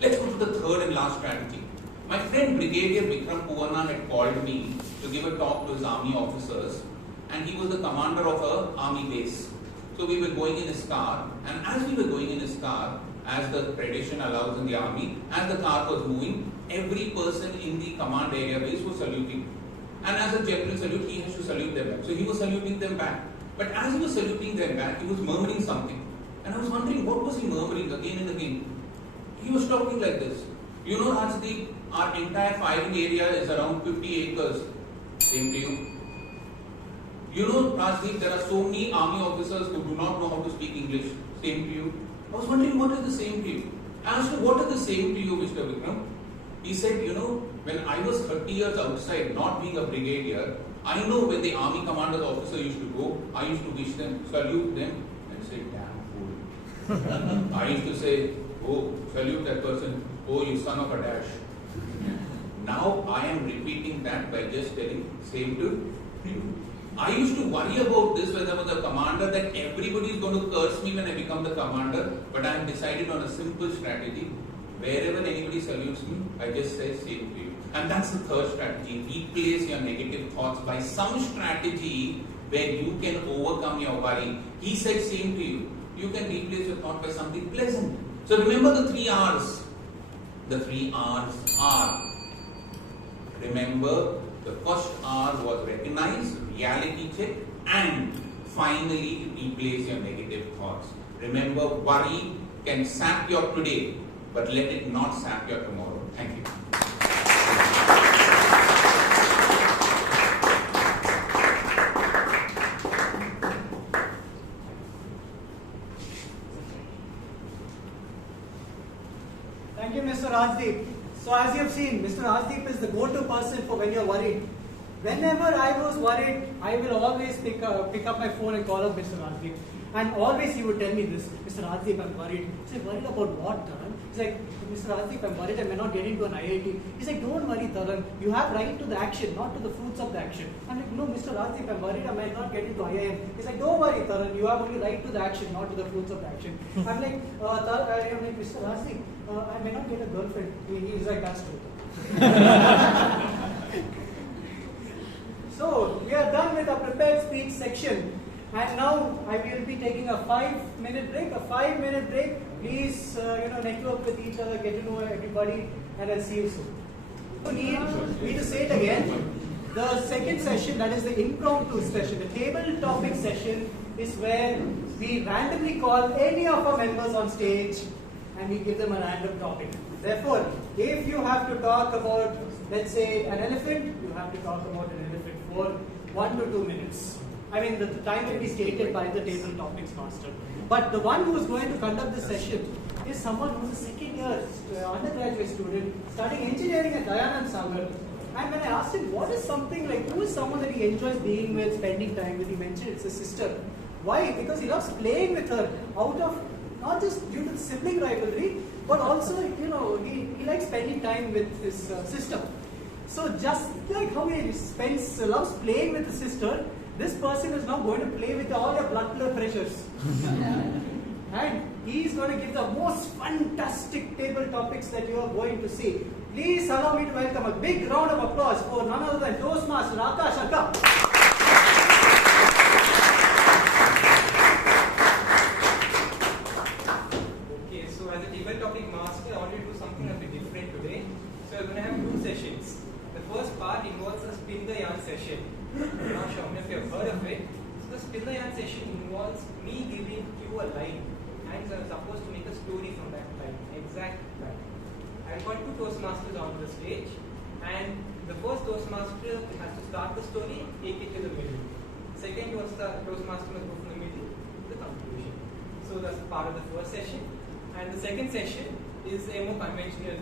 Let's go to the third and last strategy. My friend Brigadier Vikram Puvanna had called me to give a talk to his army officers, and he was the commander of an army base. So we were going in his car, and as we were going in his car, as the tradition allows in the army, as the car was moving, every person in the command area base was saluting. And as a general salute, he has to salute them back. So he was saluting them back. But as he was saluting them back, he was murmuring something. And I was wondering, what was he murmuring again and again? He was talking like this. You know, Rajdeep, our entire firing area is around 50 acres. Same to you. You know, Rajdeep, there are so many army officers who do not know how to speak English. Same to you. I was wondering, what is the same to you? I asked him, what is the same to you, Mr. Vikram? He said, you know, when I was 30 years outside, not being a brigadier, I know when the army commander's officer used to go, I used to wish them, salute them, and say, damn fool. I used to say, oh, salute that person, oh, you son of a dash. Now I am repeating that by just telling, same to you. I used to worry about this when I was a commander, that everybody is going to curse me when I become the commander, but I have decided on a simple strategy. Wherever anybody salutes me, I just say same to you. And that's the third strategy. Replace your negative thoughts by some strategy where you can overcome your worry. He said same to you. You can replace your thought by something pleasant. So remember the 3 R's. The 3 R's are, remember, the first R was recognize, reality check, and finally replace your negative thoughts. Remember, worry can sap your today, but let it not sap your tomorrow. Thank you. Thank you, Mr. Rajdeep. So as you have seen, Mr. Rajdeep is the go-to person for when you're worried. Whenever I was worried, I will always pick up my phone and call up Mr. Rajdeep. And always he would tell me this, Mr. Rajdeep, I'm worried. He's like, worried about what, Taran? He's like, Mr. Rajdeep, I'm worried I may not get into an IIT. He's like, don't worry, Taran. You have right to the action, not to the fruits of the action. I'm like, no, Mr. Rajdeep, I'm worried I might not get into IIM. He's like, don't worry, Taran. You have only right to the action, not to the fruits of the action. I'm like, Mr. Rajdeep, I may not get a girlfriend. He's like, that's true. So, we are done with our prepared speech section. And now I will be taking a 5-minute break. A 5-minute break. Please, network with each other, get to know everybody, and I'll see you soon. You need me to say it again. The second session, that is the impromptu session, the table topic session, is where we randomly call any of our members on stage and we give them a random topic. Therefore, if you have to talk about, let's say, an elephant, you have to talk about an elephant for 1 to 2 minutes. I mean, the time will be stated by the table topics master. But the one who is going to conduct this session is someone who is a second year undergraduate student studying engineering at Dayanand Sagar. And when I asked him, what is something like, who is someone that he enjoys being with, spending time with, he mentioned it's his sister. Why? Because he loves playing with her out of, not just due to the sibling rivalry, but also, he likes spending time with his sister. So just like how he loves playing with his sister, this person is now going to play with all your blood pressures. And he is going to give the most fantastic table topics that you are going to see. Please allow me to welcome a big round of applause for none other than Toastmaster Akash. Arka. Okay, so as a table topic master, I want to do something a bit different today. So we're going to have 2 sessions. The first part involves a spin the yarn session. I'm not sure if you have heard of it. So the spin the yarn session involves me giving you a line, and so I'm supposed to make a story from that line, exact line. I've got 2 Toastmasters on the stage, and the first Toastmaster has to start the story, take it to the middle. Second Toastmaster must go from the middle to the conclusion. So that's part of the first session. And the second session is a more conventional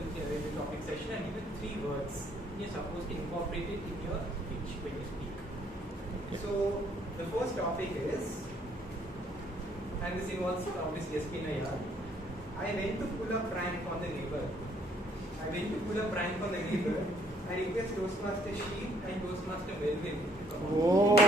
topic session, and even 3 words. You're supposed to incorporate it in your speech when you speak. So the first topic is, and this involves obviously a spin a yarn. I went to pull a prank on the neighbor. I request Toastmaster Sheep and Toastmaster Melvin to come on.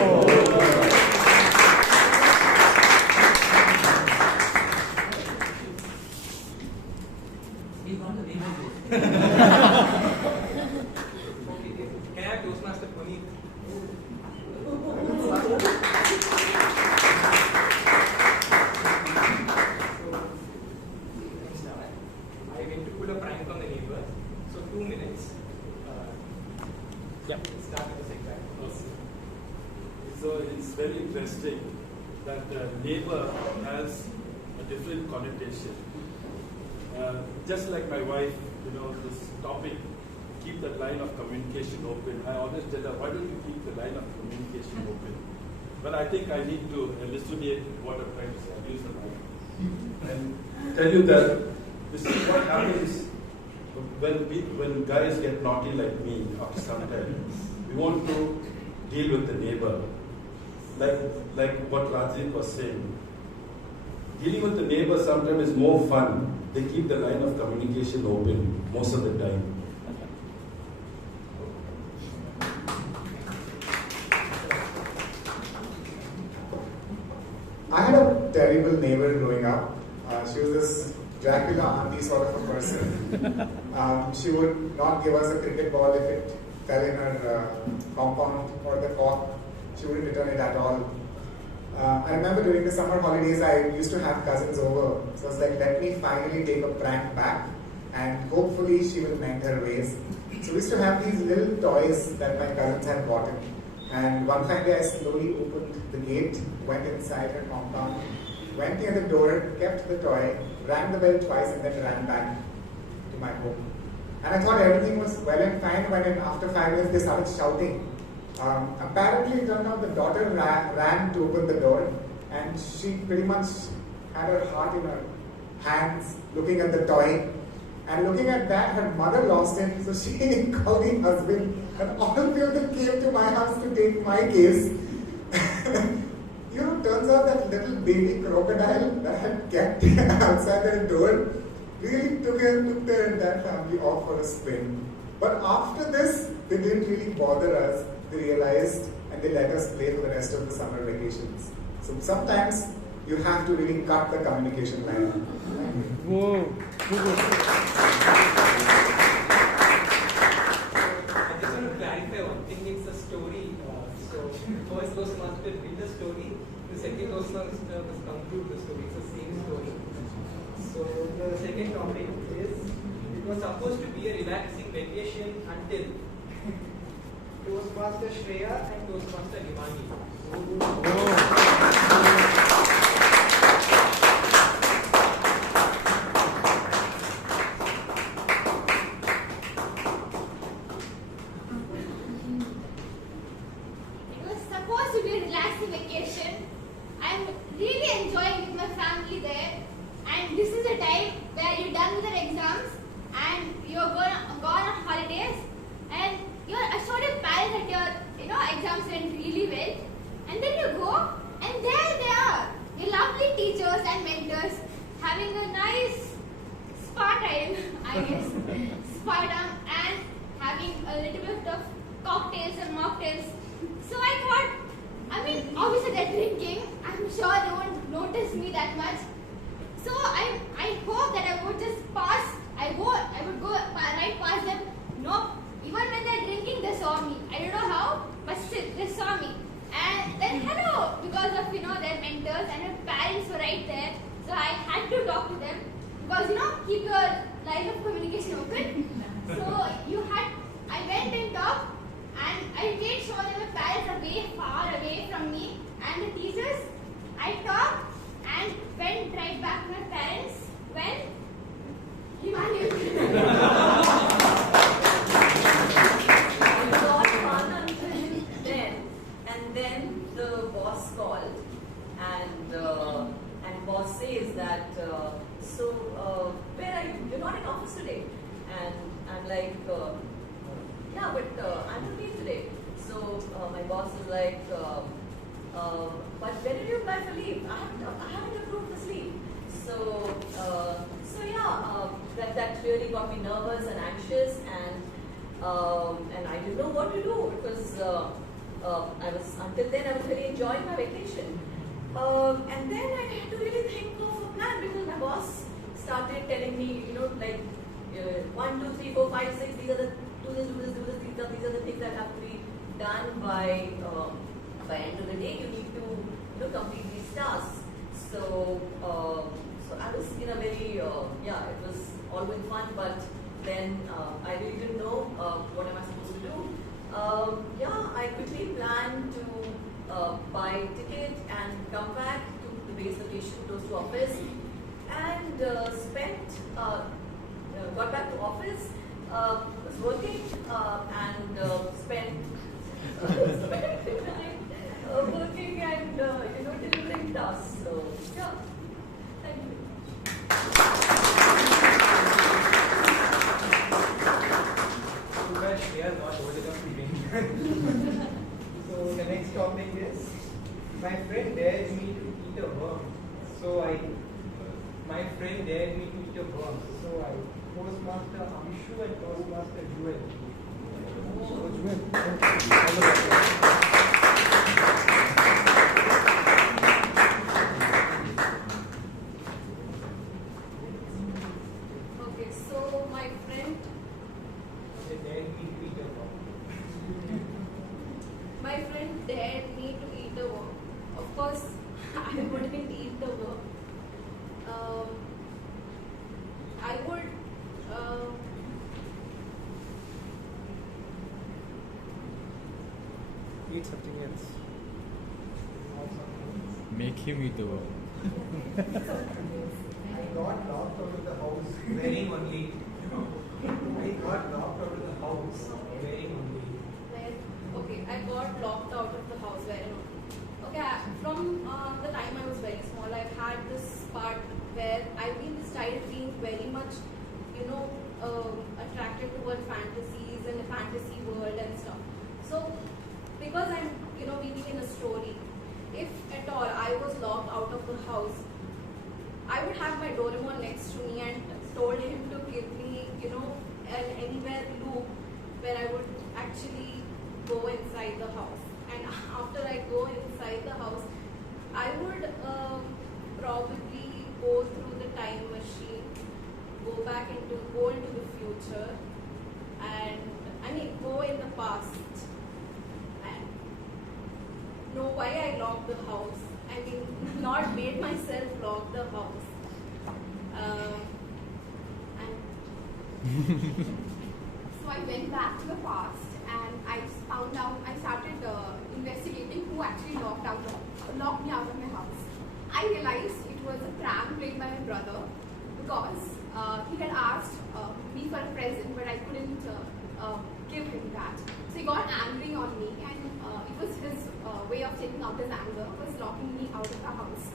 Okay, can I have Toastmaster Puneet? I went to pull a prank on the neighbor. So 2 minutes. Start with the second. So it's very interesting that neighbor has a different connotation. Just like my wife, this topic, keep the line of communication open. I always tell her, why don't you keep the line of communication open? But I think I need to elucidate what I'm trying to say. I'll use the mic and tell you that this is what happens when guys get naughty like me after some time. We want to deal with the neighbor, like what Rajdeep was saying. Dealing with the neighbor sometimes is more fun. They keep the line of communication open most of the time. I had a terrible neighbor growing up. She was this Dracula auntie sort of a person. She would not give us a cricket ball if it fell in her compound or the cork. She wouldn't return it at all. I remember during the summer holidays, I used to have cousins over. So I was like, let me finally take a prank back and hopefully she will mend her ways. So we used to have these little toys that my cousins had bought in. And one fine day I slowly opened the gate, went inside her compound, went near the door, kept the toy, rang the bell twice and then ran back to my home. And I thought everything was well and fine when after 5 minutes they started shouting. Apparently it turned out the daughter ran to open the door and she pretty much had her heart in her hands looking at the toy. And looking at that, her mother lost it, so she called the husband and all of them came to my house to take my case. that little baby crocodile that had kept outside their door really took their entire family off for a spin. But after this, they didn't really bother us. They realized and they let us play for the rest of the summer vacations. So sometimes you have to really cut the communication line. Whoa. I just want to clarify one thing. It's a story. So first Toastmaster will read the story. The second Toastmaster must conclude the story. It's the same story. So the second topic is, it was supposed to be a relaxing vacation until Toastmaster Shreya and Toastmaster Himani. It was supposed to be a relaxing vacation. I'm really enjoying with my family there. And this is a time where you're done with your exams and you're gone on holidays and you're assured your parents that your exams went really well. And then you go and there they are, your lovely teachers and mentors having a nice spa time, I guess. Spa time and having a little bit of cocktails and mocktails. So I thought, obviously they're drinking. I'm sure they won't notice me that much. So I hope that I would just pass. I would go right past them. Nope. Even when they're drinking, they saw me. I don't know how, but still they saw me. And then hello, because of their mentors and their parents were right there. So I had to talk to them because keep your line of communication open. So I went and talked, and I made sure that my parents are way far away from me and the teachers. I talked and went right back to my parents when and then the boss called and boss says that where are you? You're not in office today. And I'm like, yeah, but I'm on leave today. So my boss is like, but when did you apply for leave? I haven't approved this leave. So that really got me nervous and anxious, and I didn't know what to do because until then I was really enjoying my vacation. And then I had to really think of a plan because my boss started telling me, 1, 2, 3, 4, 5, 6. These are the do this. These are the things that have to be done by end of the day. You need to complete these tasks. So I was in a very it was all going fun, but then I really didn't know what am I supposed to do. I quickly planned to buy a ticket and come back to the base location, close to office, and got back to office, was working and spent time working and delivering tasks. So thank you. Too bad Shreya not old enough to drink. So the next topic is, my friend dared me to eat a worm. My friend dared me to eat a worm. So I Toastmaster Amshu and Toastmaster Jewel. Okay, so my friend dared me to eat a worm. My friend dared me to eat a worm. Of course, I wouldn't eat the worm. I would. Eat something else. Make him eat the worm. I got locked out of the house wearing only. I got locked out of the house wearing only. Okay, I got locked out of the house wearing only. Okay, from the time I was very small, I've had this part where I've been started being very much, attracted toward fantasies and the fantasy world and stuff. So, because I'm, weaving in a story, if at all I was locked out of the house, I would have my Doraemon next to me and told him to give me, an anywhere loop where I would actually go inside the house. And after I go inside the house, I would probably go through the time machine, go into the future, and go in the past and know why I locked the house. Not made myself lock the house. So I went back to the past and I found out, I started investigating who actually locked me out of my house. I realized it was a prank played by my brother because he had asked me for a present, but I couldn't give him that. So he got angry on me, and it was his way of taking out his anger, was locking me out of the house.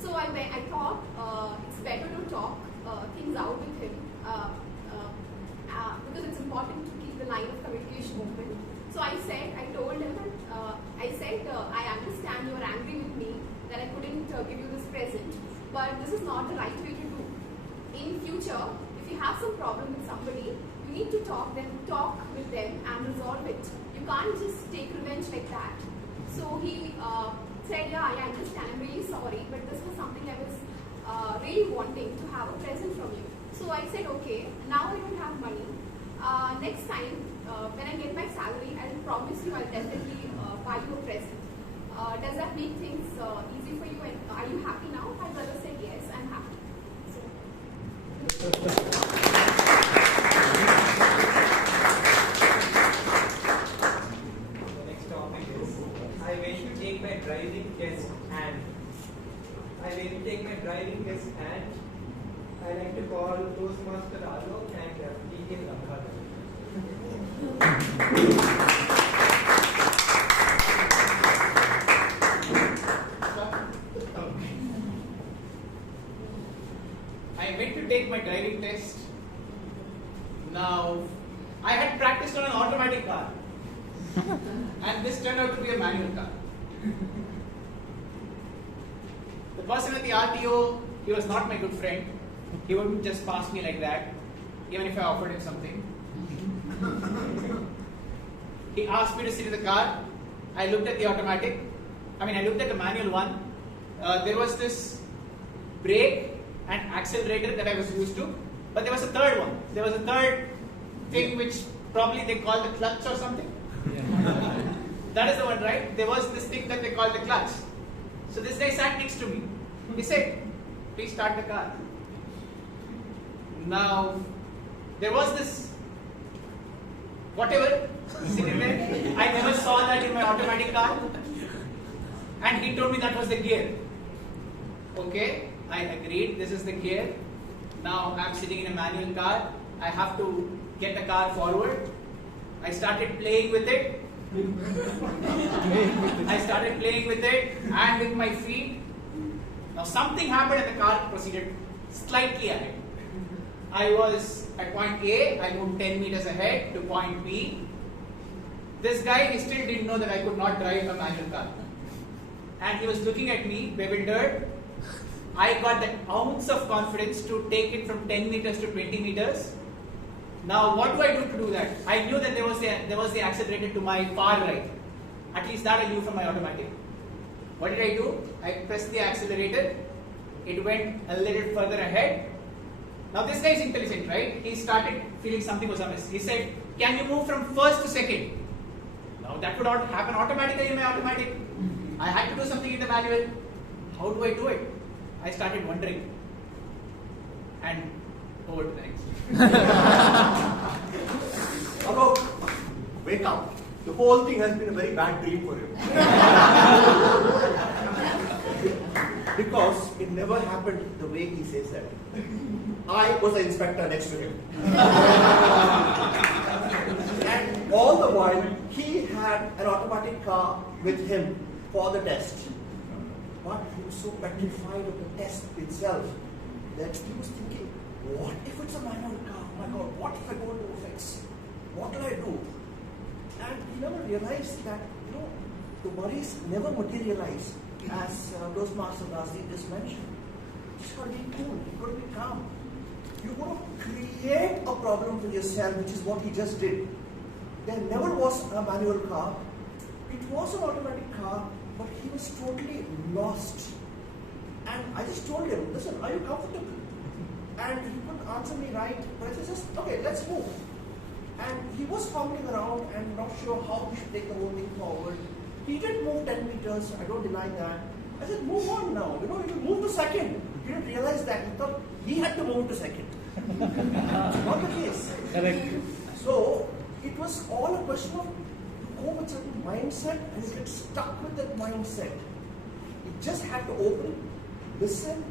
So I thought it's better to talk things out with him because it's important to keep the line of communication open. So I told him that I understand you are angry with me that I couldn't give you this present, but this is not the right way to do. In future, if you have some problem with somebody, you need to talk with them and resolve it. You can't just take revenge like that. So he said, yeah, I understand, I'm really sorry, but this was something I was really wanting to have a present from you. So I said, okay, now I don't have money. Next time, when I get my salary, I'll promise you I'll definitely buy you a present. Does that make things easy for you? And are you happy now? My brother said, yes, I'm happy. The next topic is, I went to take my driving test and I like to call Toastmaster Alok and Deacon Lakshadhar. I went to take my driving test. Now, I had practiced on an automatic car. And this turned out to be a manual car. The person at the RTO, he was not my good friend. He wouldn't just pass me like that, even if I offered him something. He asked me to sit in the car. I looked at the automatic. I looked at the manual one. There was this brake and accelerator that I was used to, but there was a third one. There was a third thing which probably they call the clutch or something. That is the one, right? There was this thing that they call the clutch. So this guy sat next to me. He said, please start the car. Now, there was this whatever sitting there. I never saw that in my automatic car. And he told me that was the gear. Okay, I agreed, this is the gear. Now I'm sitting in a manual car. I have to get the car forward. I started playing with it. And with my feet. Now something happened and the car proceeded slightly ahead. I was at point A, I moved 10 meters ahead to point B. This guy, he still didn't know that I could not drive a manual car. And he was looking at me, bewildered. I got that ounce of confidence to take it from 10 meters to 20 meters. Now, what do I do to do that? I knew that there was the accelerator to my far right. At least that I knew from my automatic. What did I do? I pressed the accelerator. It went a little further ahead. Now this guy is intelligent, right? He started feeling something was amiss. He said, can you move from first to second? Now that would not happen automatically in my automatic. I had to do something in the manual. How do I do it? I started wondering. And over to the next. Hello, wake up. The whole thing has been a very bad dream for you. Because it never happened the way he says that. I was the inspector next to him. And all the while, he had an automatic car with him for the test. But he was so petrified of the test itself that he was thinking, what if it's a manual car? Oh my God, what if I go into effects? What will I do? And he never realized that, the worries never materialize. as Toastmaster Rajdeep just mentioned, you just got to be cool, you got to be calm. You got to create a problem for yourself, which is what he just did. There never was a manual car. It was an automatic car, but he was totally lost. And I just told him, listen, are you comfortable? And he couldn't answer me right, but I said, okay, let's move. And he was fumbling around and not sure how we should take the whole thing forward. He did move 10 meters, I don't deny that. I said, move on now, you move to second. He didn't realize that, he thought he had to move to second. Not the case. Correct. So, it was all a question of go with certain mindset and you get stuck with that mindset. You just had to open, listen,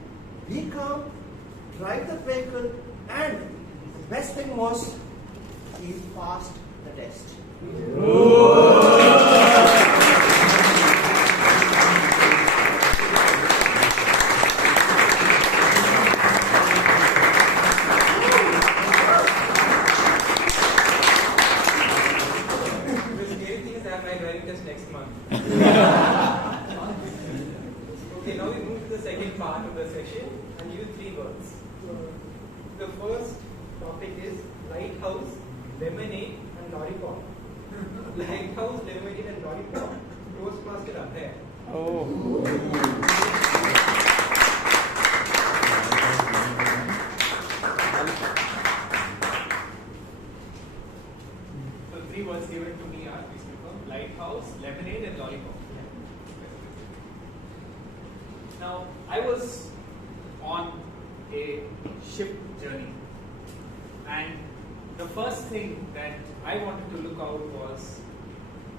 be calm, drive the vehicle, and the best thing was he passed the test. Okay, now we move to the second part of the session and use 3 words. The first topic is lighthouse, lemonade, and lollipop. Lighthouse, lemonade, and lollipop. Toastmaster up there. Oh. So 3 words given to me are these people: lighthouse, lemonade, and lollipop. Now, I was on a ship journey, and the first thing that I wanted to look out was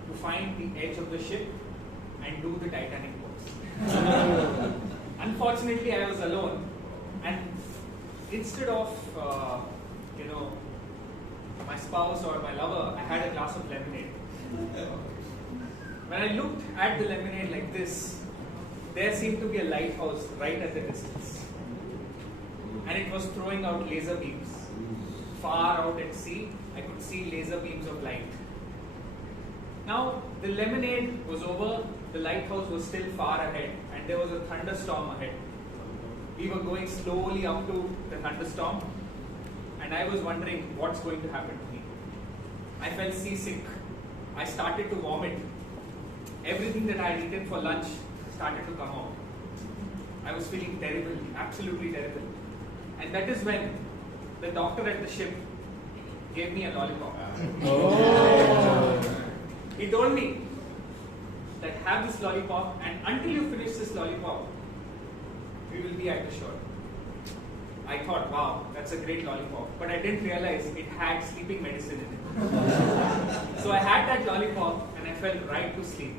to find the edge of the ship and do the Titanic pose. Unfortunately, I was alone, and instead of my spouse or my lover, I had a glass of lemonade. When I looked at the lemonade like this, there seemed to be a lighthouse right at the distance, and it was throwing out laser beams. Far out at sea, I could see laser beams of light. Now, the lemonade was over, the lighthouse was still far ahead, and there was a thunderstorm ahead. We were going slowly up to the thunderstorm, and I was wondering what's going to happen to me. I felt seasick. I started to vomit. Everything that I had eaten for lunch started to come out. I was feeling terrible, absolutely terrible. And that is when the doctor at the ship gave me a lollipop. Oh. He told me that have this lollipop, and until you finish this lollipop, we will be at the shore. I thought, wow, that's a great lollipop. But I didn't realize it had sleeping medicine in it. So I had that lollipop and I fell right to sleep.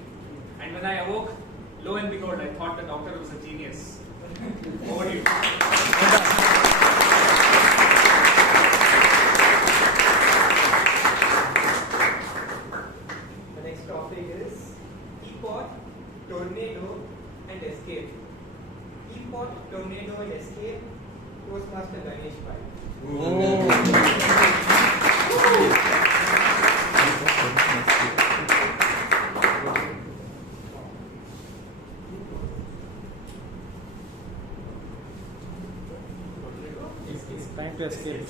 And when I awoke, lo and behold, I thought the doctor was a genius. Over to you. The next topic is teapot, tornado, and escape. Teapot, tornado, and escape. Toastmaster Ganesh It's time to escape.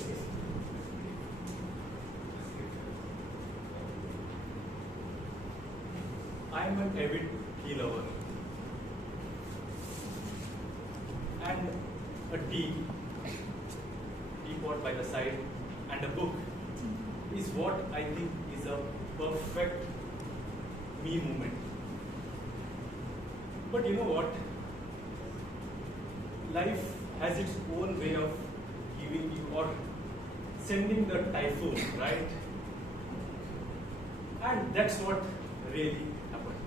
I am an avid tea lover, and a teapot by the side and a book is what I think is a perfect me moment. But you know what? Life has its own way of giving you or sending the typhoon, right? And that's what really happened.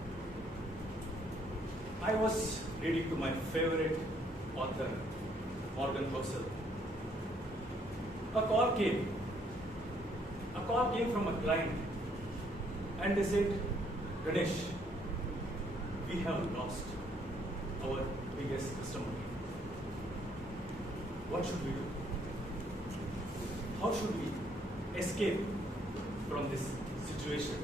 I was reading to my favorite author, Morgan Housel. A call came from a client, and they said, Ganesh, we have lost our biggest customer. What should we do? How should we escape from this situation?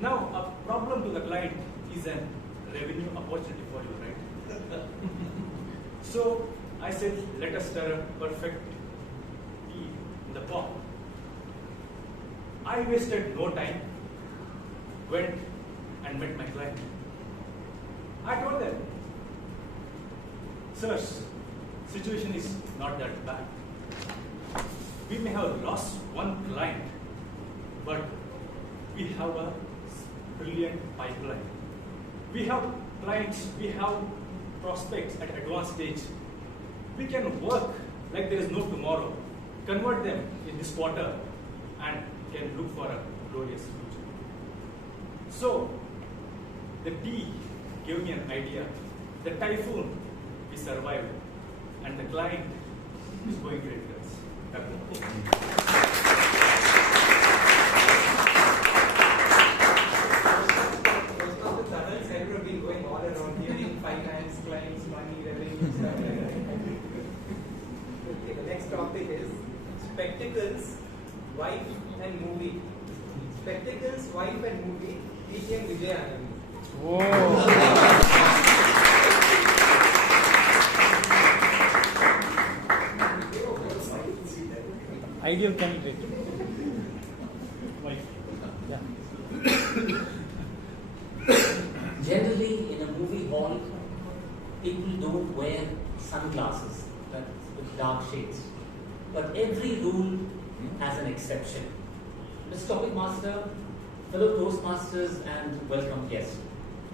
Now, a problem to the client is an revenue opportunity for you, right? So I said, let us stir a perfect tea in the pot. I wasted no time, went and met my client. I told them, sirs, situation is not that bad. We may have lost one client, but we have a brilliant pipeline. We have clients, we have prospects at advanced stage. We can work like there is no tomorrow, convert them in this quarter, and can look for a glorious future. So, the tea gave me an idea. The typhoon, we survived, and the client is going great guns. Taran's head would have been going all around, hearing finance, clients, money, revenue, stuff like that. Okay, the next topic is spectacles, wife and movie. Spectacles, wife and movie, teaching Vijay Anand. Ideal candidate. Wife. Yeah. Generally, in a movie hall, people don't wear sunglasses with dark shades. But every rule has an exception. Mr. Topic Master, fellow Toastmasters, and welcome guests.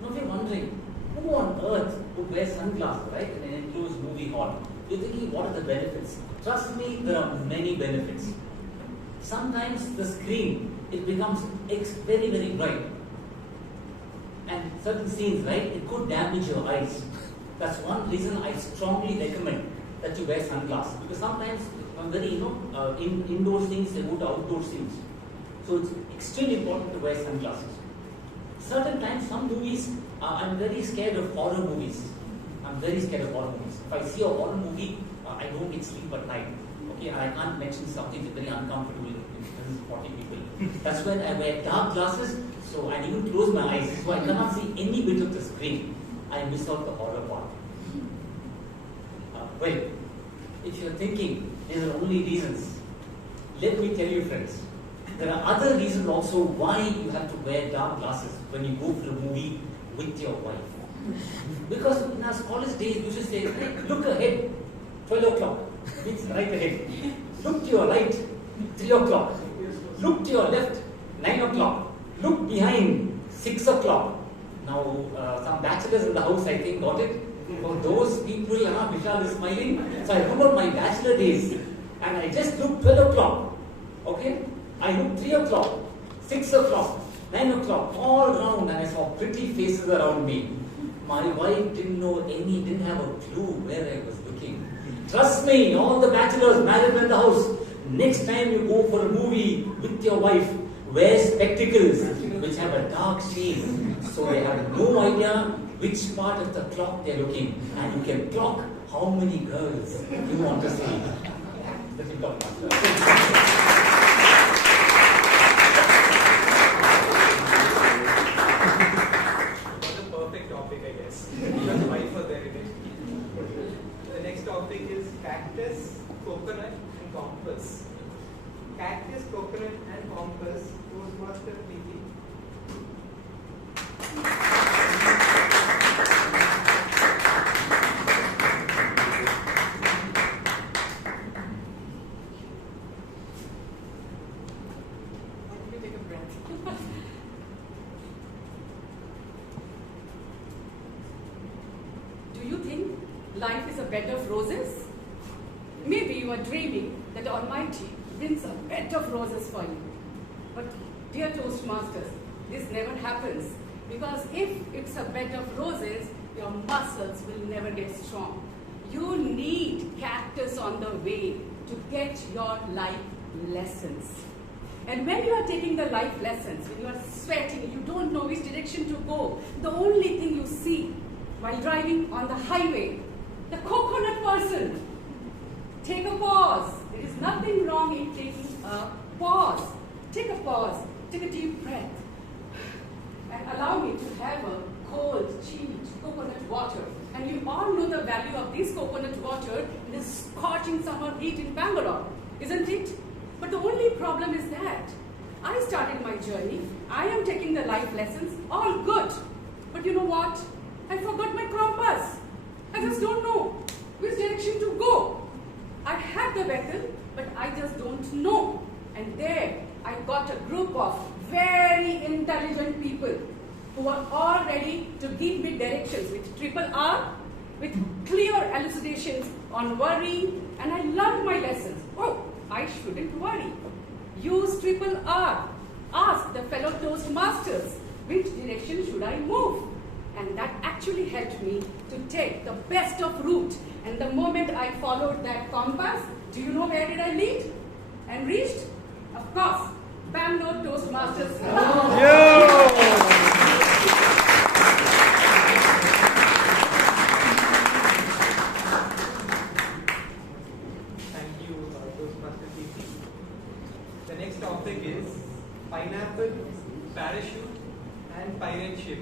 Now we're wondering, who on earth would wear sunglasses, right, in an enclosed movie hall? You're thinking, what are the benefits? Trust me, there are many benefits. Sometimes the screen, it becomes very, very bright. And certain scenes, right, it could damage your eyes. That's one reason I strongly recommend that you wear sunglasses. Because sometimes, indoor scenes, they go to outdoor scenes. So it's extremely important to wear sunglasses. Certain times, some movies, I'm very scared of horror movies. I'm very scared of horror movies. If I see a horror movie, I don't get sleep at night. Okay, and I can't mention something very uncomfortable in presence of 40 people. That's when I wear dark glasses, so I even close my eyes, so I cannot see any bit of the screen. I miss out the horror part. Well, if you're thinking these are only reasons, let me tell you, friends, there are other reasons also why you have to wear dark glasses when you go for a movie with your wife. Because in our college days, we used to say, hey, look ahead, 12 o'clock, it's right ahead. Look to your right, 3 o'clock. Look to your left, 9 o'clock. Look behind, 6 o'clock. Now, some bachelors in the house, I think, got it. For those people, Vishal is smiling. So I remember my bachelor days, and I just looked 12 o'clock. Okay? I looked 3 o'clock, 6 o'clock, 9 o'clock, all around, and I saw pretty faces around me. My wife didn't have a clue where I was looking. Trust me, all the bachelors married in the house, next time you go for a movie with your wife, wear spectacles which have a dark shade, so they have no idea which part of the clock they're looking, and you can clock how many girls you want to see. That's it, Master. The next topic is cactus, coconut, and compass. Cactus, coconut, and compass. Toastmaster Preeti. Let me take a breath. Do you think life is a bed of roses? Maybe you are dreaming that the Almighty brings a bed of roses for you. But dear Toastmasters, this never happens, because if it's a bed of roses, your muscles will never get strong. You need cactus on the way to get your life lessons. And when you are taking the life lessons, when you are sweating, you don't know which direction to go, the only thing you see while driving on the highway, the coconut person. Take a pause. There is nothing wrong in taking a pause. Take a pause. Take a deep breath. And allow me to have a cold, chilled coconut water. And you all know the value of this coconut water in the scorching summer heat in Bangalore, isn't it? But the only problem is that I started my journey, I am taking the life lessons, all good. But you know what? I forgot my compass. I just don't know which direction to go. I have the vehicle, but I just don't know. And there, I got a group of very intelligent people who are all ready to give me directions with triple R, with clear elucidations on worry, and I loved my lessons. Oh, I shouldn't worry. Use triple R. Ask the fellow Toastmasters, which direction should I move? And that actually helped me to take the best of route. And the moment I followed that compass, do you know where did I lead? And reached? Of course, Bangalore Toastmasters Club. Thank you, Toastmaster TP. The next topic is pineapple, parachute, and pirate ship.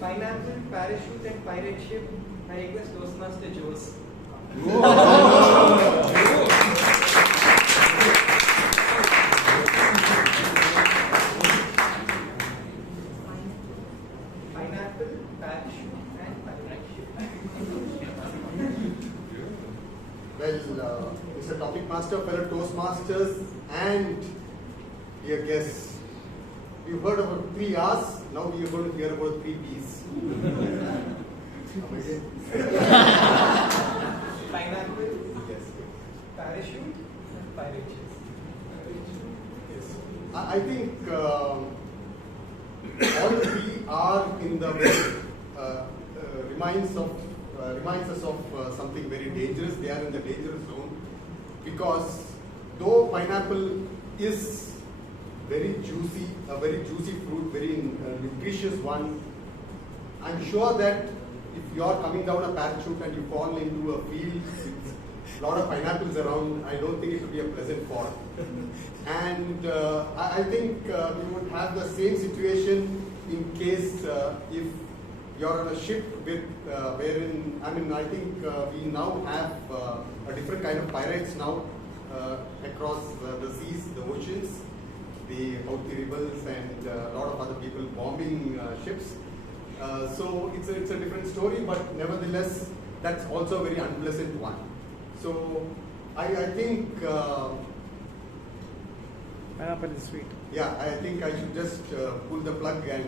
Pineapple, parachute, and pirate ship. I request Toastmaster Jose. Pineapple, parachute, and pirate ship. Well, Mr. Topic Master, fellow Toastmasters, and dear guests, you've heard about 3 R's, now we are going to hear about 3 P's. Pineapple, yes. Parachute, and pirate ship. Yes. I think all 3 are in the way, reminds us of something very dangerous. They are in the dangerous zone because though pineapple is very juicy, a very juicy fruit, very nutritious one, I'm sure that if you are coming down a parachute and you fall into a field with a lot of pineapples around, I don't think it would be a pleasant fall. And I think we would have the same situation in case if you're on a ship with wherein, I think we now have a different kind of pirates now across the seas, the oceans, the Houthi rebels and a lot of other people bombing ships. So it's a different story, but nevertheless, that's also a very unpleasant one. So I think pineapple is sweet. Yeah, I think I should just pull the plug and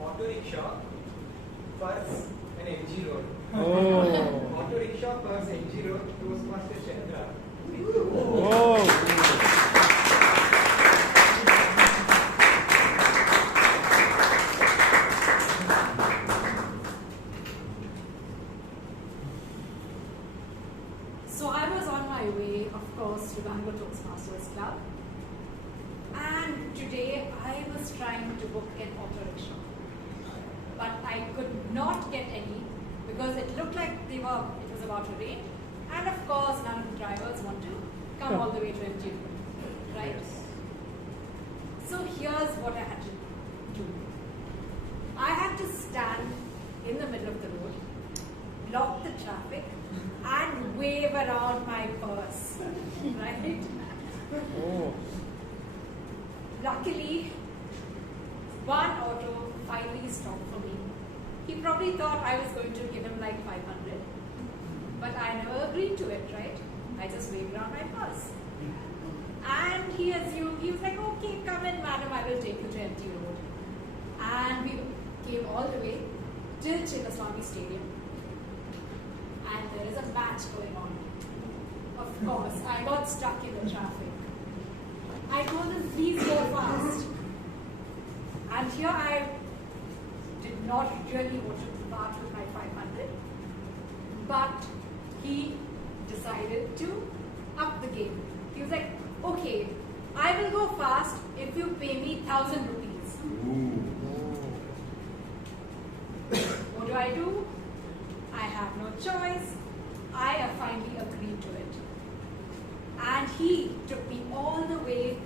Auto rickshaw, purse, and MG road. Oh. Auto rickshaw, purse, MG road, Toastmaster Chandra. So I was on my way, of course, to Bangalore Toastmasters Club. And today I was trying to book an auto rickshaw. But I could not get any because it looked like it was about to rain. And of course, none of the drivers want to come all the way to MG, right? So here's what I had to do. I had to stand in the middle of the road, block the traffic, and wave around my purse, right? Oh. Luckily, one auto finally stopped for me. He probably thought I was going to give him like 500, but I never agreed to it, right? I just waved around my purse. And he assumed, he was like, okay, come in, madam, I will take you to MT Road. And we came all the way till Chinnaswamy Stadium. And there is a match going on. Of course, I got stuck in the traffic. I told him, please go fast. And here I did not really want to part with my 500. But he decided to up the game. He was like, okay, I will go fast if you pay me 1,000 rupees. What do? I have no choice. I have finally agreed to it. he took me all the way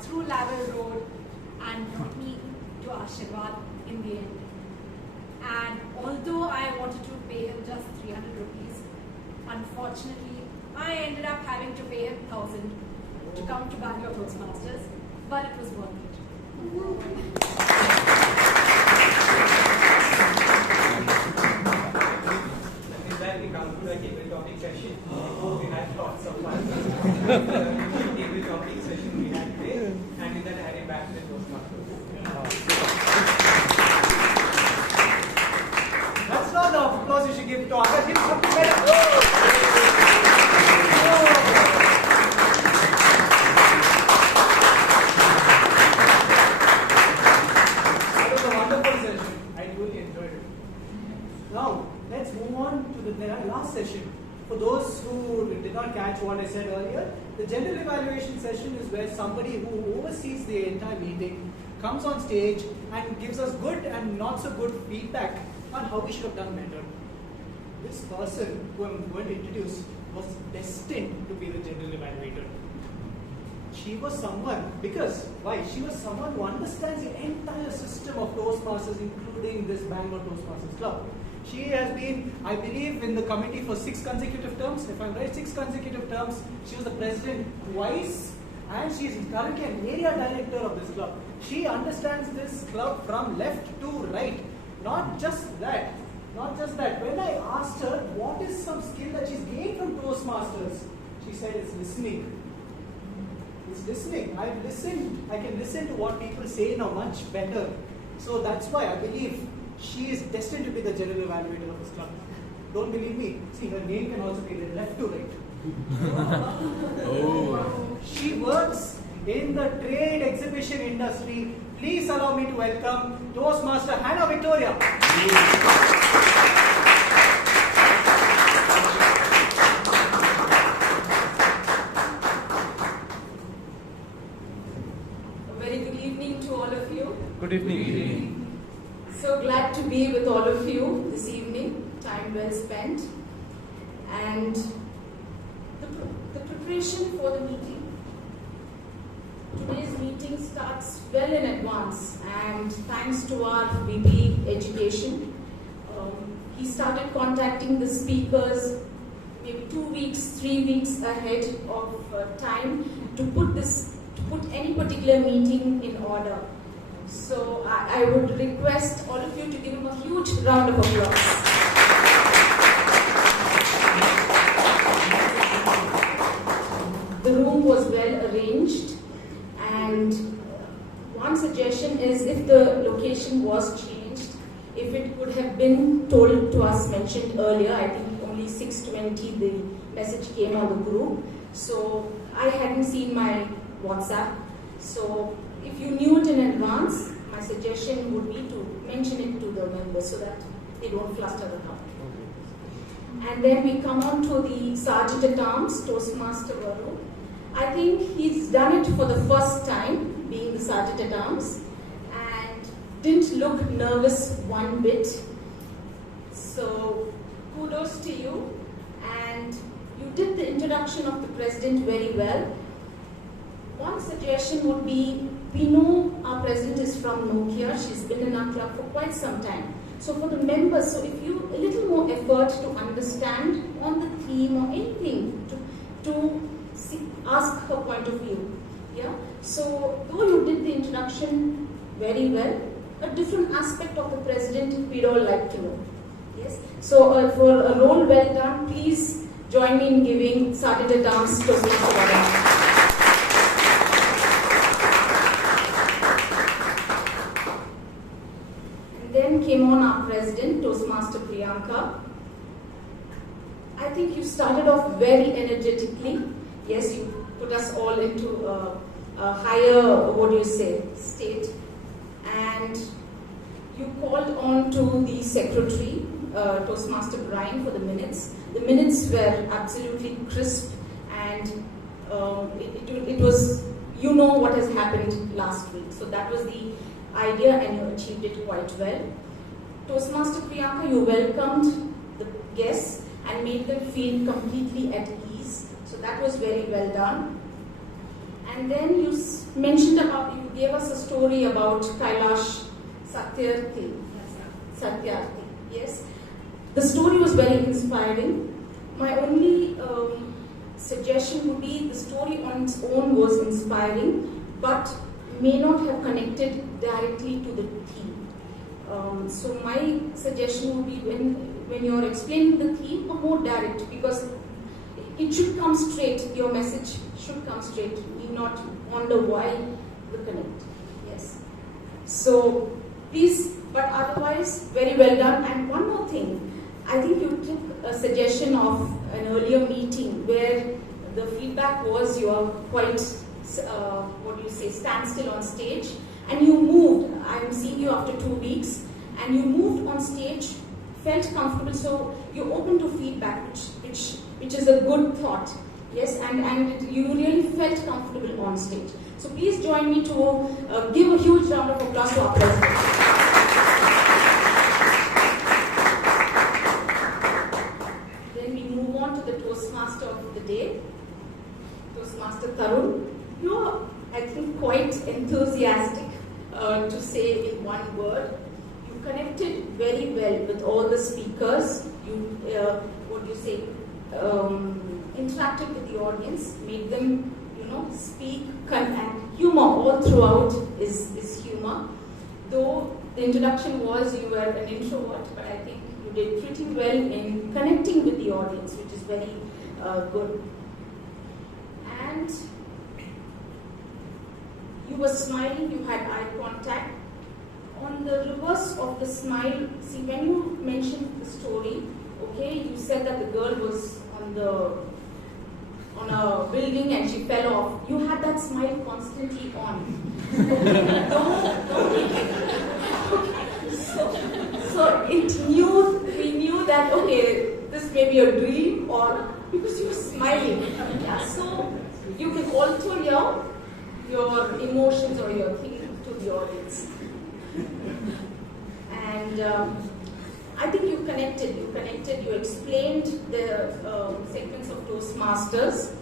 through Laval Road and brought me to Ashirwad in the end. And although I wanted to pay him just 300 rupees, unfortunately, I ended up having to pay him 1,000 to come to Bangalore Toastmasters, but it was worth it. With that, we conclude our table topic session. We had lots of fun. Table topic session we had today, and with that, I hand it back to the Toastmasters. That's not the applause you should give to Akash. Give something better. That was a wonderful session. I really enjoyed it. Now, let's move on to the last session. For those who did not catch what I said earlier, the general evaluation session is where somebody who oversees the entire meeting comes on stage and gives us good and not so good feedback on how we should have done better. This person who I'm going to introduce was destined to be the general evaluator. She was someone, because why? She was someone who understands the entire system of Toastmasters, including this Bangalore Toastmasters Club. She has been, I believe, in the committee for 6 consecutive terms. If I'm right, 6 consecutive terms. She was the president twice, and she is currently an area director of this club. She understands this club from left to right. Not just that. When I asked her what is some skill that she's gained from Toastmasters, she said it's listening. It's listening. I've listened. I can listen to what people say now much better. So that's why I believe she is destined to be the general evaluator of this club. Don't believe me? See, her name can also be read left to right. Oh. She works in the trade exhibition industry. Please allow me to welcome Toastmaster Hannah Victoria. A very good evening to all of you. Good evening. So glad to be with all of you this evening. Time well spent. And the preparation for the meeting. Today's meeting starts well in advance, and thanks to our VP Education, he started contacting the speakers maybe 2 weeks, 3 weeks ahead of time to put any particular meeting in order. So I would request all of you to give him a huge round of applause. The room was well arranged, and one suggestion is if the location was changed, if it could have been told to us, mentioned earlier. I think only 6:20 the message came on the group. So I hadn't seen my WhatsApp. So if you knew it in advance, my suggestion would be to mention it to the members so that they don't fluster around. And then we come on to the Sergeant at Arms, Toastmaster Varun. I think he's done it for the first time, being the Sergeant at Arms, and didn't look nervous one bit. So kudos to you, and you did the introduction of the President very well. One suggestion would be, we know our President is from Nokia, she's been in our club for quite some time. So for the members, so if you, a little more effort to understand on the theme or anything, to ask her point of view. Yeah. So though you did the introduction very well, a different aspect of the President we'd all like to know. Yes. So for a role well done, please join me in giving Sergeant at Arms Toastmaster Varun. Then came on our President, Toastmaster Priyanka. I think you started off very energetically. Yes, you put us all into a higher, state. And you called on to the secretary, Toastmaster Brian, for the minutes. The minutes were absolutely crisp, and it was, you know what has happened last week. So that was the idea, and you achieved it quite well. Toastmaster Priyanka, you welcomed the guests and made them feel completely at ease. So that was very well done. And then you mentioned about, you gave us a story about Kailash Satyarthi. Yes. The story was very inspiring. My only suggestion would be the story on its own was inspiring, but may not have connected directly to the theme. So my suggestion would be when you're explaining the theme, more direct, because it should come straight. Your message should come straight. You need not wonder why the connect. Yes. So please, but otherwise very well done. And one more thing, I think you took a suggestion of an earlier meeting where the feedback was you are quite, standstill on stage, and you moved. I'm seeing you after 2 weeks, and you moved on stage, felt comfortable, so you're open to feedback, which is a good thought. Yes, and you really felt comfortable on stage. So please join me to give a huge round of applause to our president. Then we move on to the Toastmaster of the day, Toastmaster Taran. You are, I think, quite enthusiastic to say in one word. You connected very well with all the speakers. You, interacted with the audience, made them, speak, and humor all throughout is humor. Though the introduction was you were an introvert, but I think you did pretty well in connecting with the audience, which is very good. And you were smiling, you had eye contact. On the reverse of the smile, see, when you mentioned the story, okay, you said that the girl was on a building and she fell off. You had that smile constantly on. So we knew that, okay, this may be a dream, or because you were smiling. Yeah, so you can alter your emotions or your thinking to the audience. And I think you connected, you explained the segments of Toastmasters,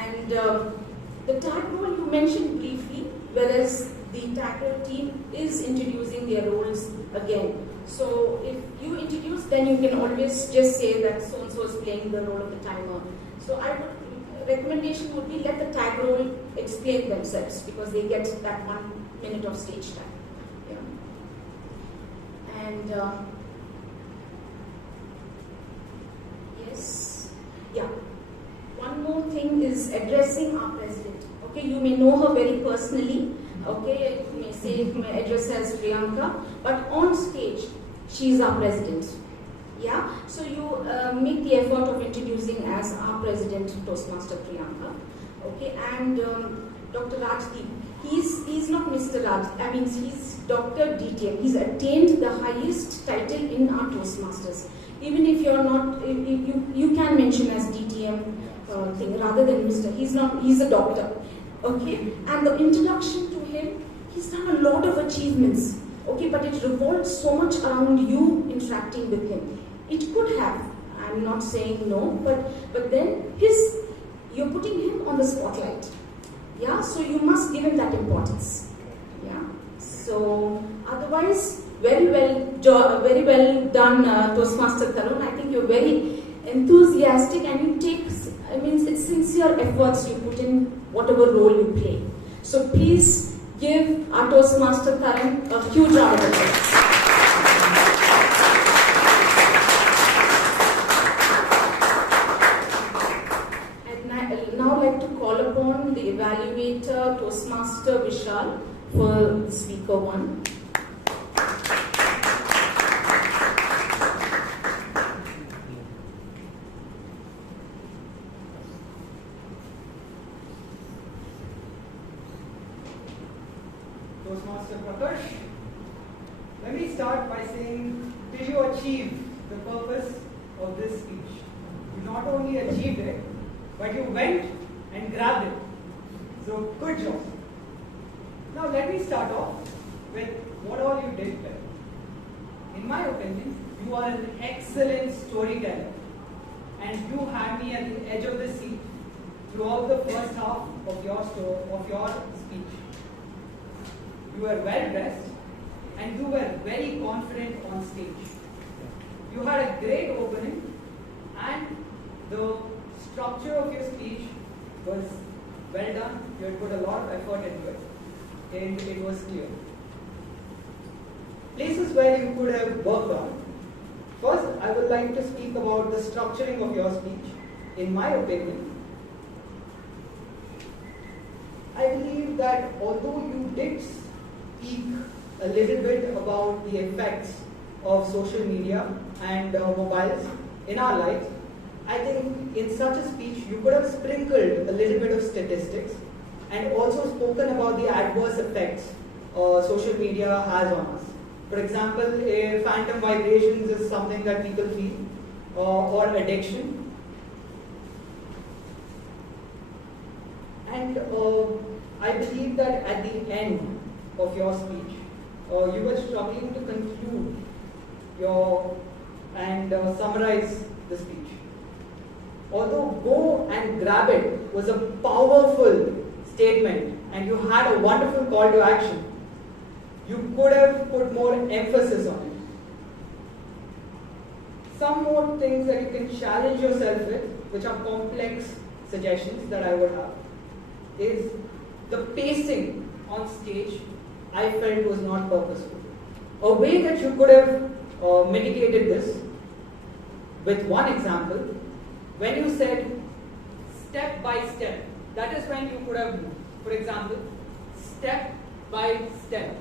and the tag role you mentioned briefly, whereas the tag role team is introducing their roles again. So if you introduce, then you can always just say that so-and-so is playing the role of the timer. So recommendation would be let the tag role explain themselves, because they get that 1 minute of stage time. Yeah. And yes, yeah. One more thing is addressing our president. Okay, you may know her very personally. Okay, you may address her as Priyanka, but on stage, she is our president. Yeah, so you make the effort of introducing as our president, Toastmaster Priyanka. Okay, and Dr. Rajdeep, he's not Mr. Raj. I mean, he's Dr. DTM. He's attained the highest title in our Toastmasters. Even if you're not, you can mention as DTM thing rather than Mr. He's not. He's a doctor. Okay, and the introduction to him, he's done a lot of achievements. Okay, but it revolves so much around you interacting with him. It could have. I'm not saying no, but then you're putting him on the spotlight. Yeah, so you must give him that importance. Yeah. So otherwise, very well done, Toastmaster Taran. I think you're very enthusiastic, and you take. I mean, it's sincere efforts you put in whatever role you play. So please give our Toastmaster Taran a huge round of applause. And now I'd like to call upon the evaluator, Toastmaster Vishal, for speaker 1. Toastmaster Prakarsh, let me start by saying, did you achieve the purpose of this speech? You not only achieved it, but you went and grabbed it. So, good job. Now, let me start off with what all you did well. In my opinion, you are an excellent storyteller, and you had me at the edge of the seat throughout the first half of your speech. You were well dressed and you were very confident on stage. You had a great opening and the structure of your speech was well done. You had put a lot of effort into it and it was clear. Places where you could have worked on. First, I would like to speak about the structuring of your speech. In my opinion, I believe that although you did speak a little bit about the effects of social media and mobiles in our lives, I think in such a speech you could have sprinkled a little bit of statistics and also spoken about the adverse effects social media has on us. For example, phantom vibrations is something that people feel, or addiction. And I believe that at the end of your speech, you were struggling to conclude and summarize the speech. Although "go and grab it" was a powerful statement and you had a wonderful call to action, you could have put more emphasis on it. Some more things that you can challenge yourself with, which are complex suggestions that I would have, is the pacing on stage I felt was not purposeful. A way that you could have mitigated this with one example, when you said step by step, that is when you could have moved. For example, step by step.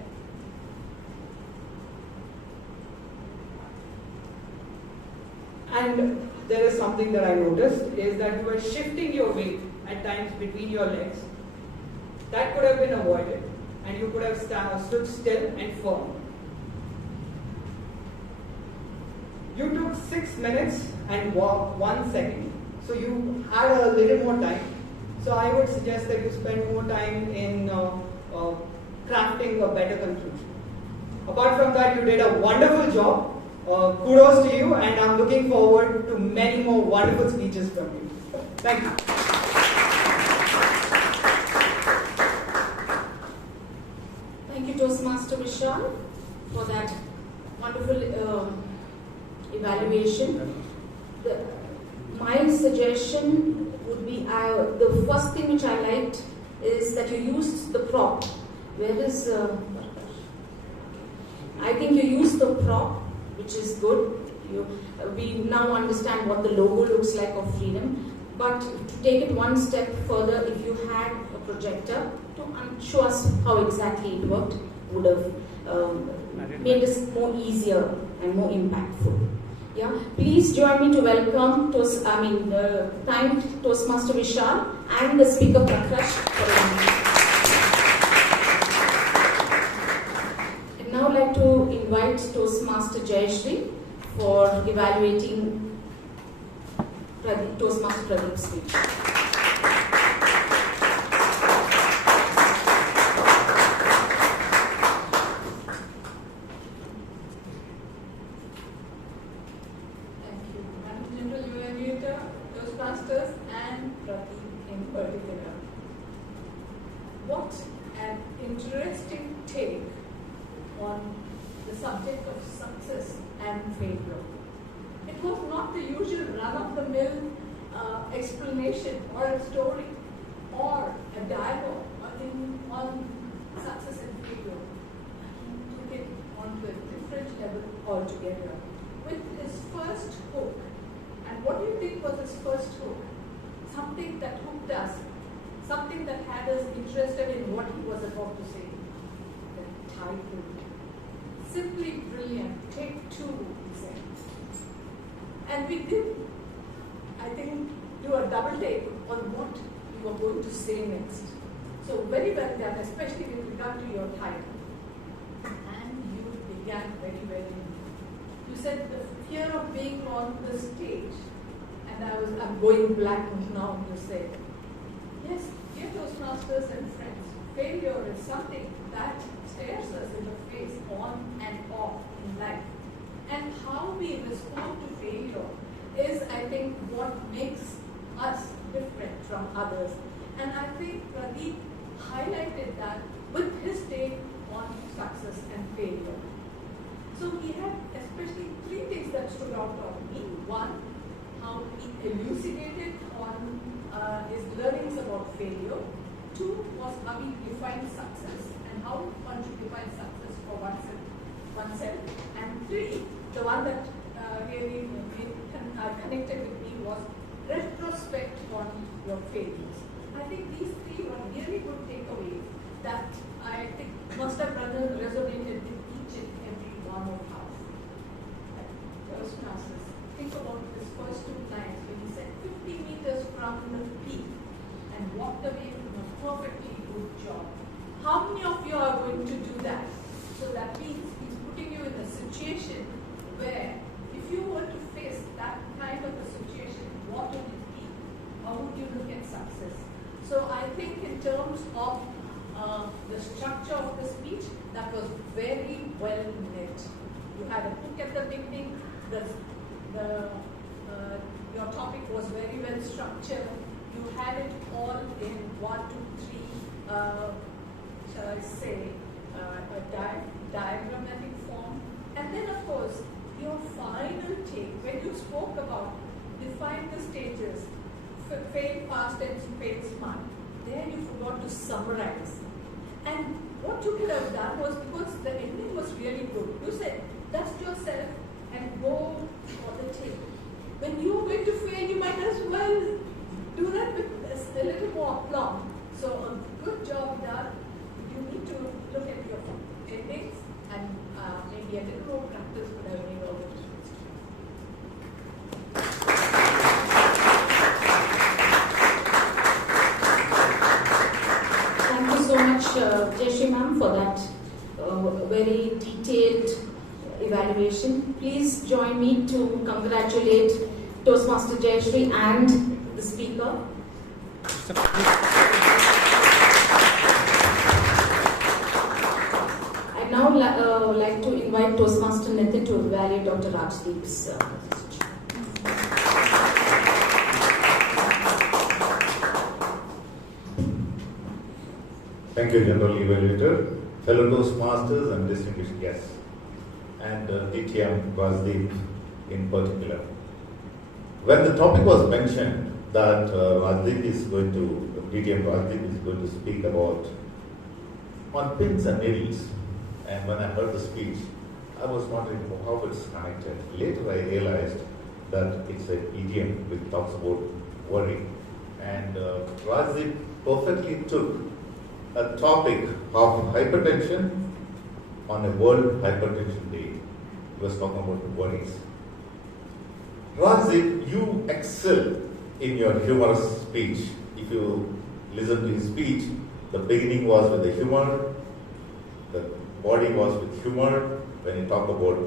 And there is something that I noticed is that you were shifting your weight at times between your legs. That could have been avoided and you could have stood still and firm. You took 6 minutes and 1 second. So you had a little more time. So I would suggest that you spend more time in crafting a better conclusion. Apart from that, you did a wonderful job. Kudos to you, and I'm looking forward to many more wonderful speeches from you. Thank you. Thank you, Toastmaster Vishal, for that wonderful evaluation. My suggestion would be, the first thing which I liked is that you used the prop. Where is I think you used the prop, which is good. We now understand what the logo looks like of Freedom. But to take it one step further, if you had a projector to show us how exactly it worked, would have made this more easier and more impactful. Yeah, please join me to welcome thank Toastmaster Vishal and the speaker Prakarsh for I'd now like to invite Toastmaster Jaishree for evaluating Toastmaster Pradeep's speech. Toastmasters and Pradeep in particular. What an interesting take on the subject of success and failure. It was not the usual run-of-the-mill explanation or a story or a dialogue on success and failure. He took it onto a different level altogether. With his first hook, and what do you think was his first hook? Something that hooked us, something that had us interested in what he was about to say. The title. Simply brilliant. Take two, he said. And we did, I think, do a double take on what you were going to say next. So very well done, especially with regard to your title. And you began very well. You said the fear of being on the stage, and I'm going black now. You said, yes, dear Toastmasters and friends, failure is something that stares us in the face on and off in life, and how we respond to failure is, I think, what makes us different from others. And I think Pradeep highlighted that with his take on success and failure. So he had especially 3 things that stood out on me. 1, how he elucidated on his learnings about failure. 2 was how he defined success and how one should define success for oneself. And 3, the one that really connected with me was retrospect on your failures. I think these 3 were really good takeaways that I think must have resonated with each and every one of us. Toastmasters, think about his first 2 lines when he said 50 meters from the peak and walked away from a perfectly good job. How many of you are going to do that? So that means he's putting you in a situation where if you were to face that kind of a situation, what would it be? How would you look at success? So I think in terms of the structure of the speech, that was very well knit. You had a book at the beginning, your topic was very well structured. You had it all in 1, 2, 3, shall I say, a diagrammatic form. And then of course, your final take, when you spoke about define the stages, fail past tense, fail smart, there you forgot to summarize. And what you could have done was, because the ending was really good, you said, dust yourself and go for the take. When you are going to fail, you might as well do that with a little more aplomb. So a good job done. You need to look at your endings and maybe a little more practice would have made all the difference. Thank you so much, Jaishree ma'am, for that very detailed evaluation. Please join me to congratulate Toastmaster Jaishree and the speaker. I'd now like to invite Toastmaster Nithin to evaluate Dr. Rajdeep's Thank you, General Evaluator, fellow Toastmasters and distinguished guests, and DTM Rajdeep in particular. When the topic was mentioned that DTM Rajdeep is going to speak about on pins and needles, and when I heard the speech, I was wondering how it's connected. Later I realized that it's an idiom which talks about worry, and Rajdeep perfectly took a topic of hypertension on a World Hypertension Day. He was talking about worries. Rajdeep, you excel in your humorous speech. If you listen to his speech, the beginning was with the humor, the body was with humor. When he talked about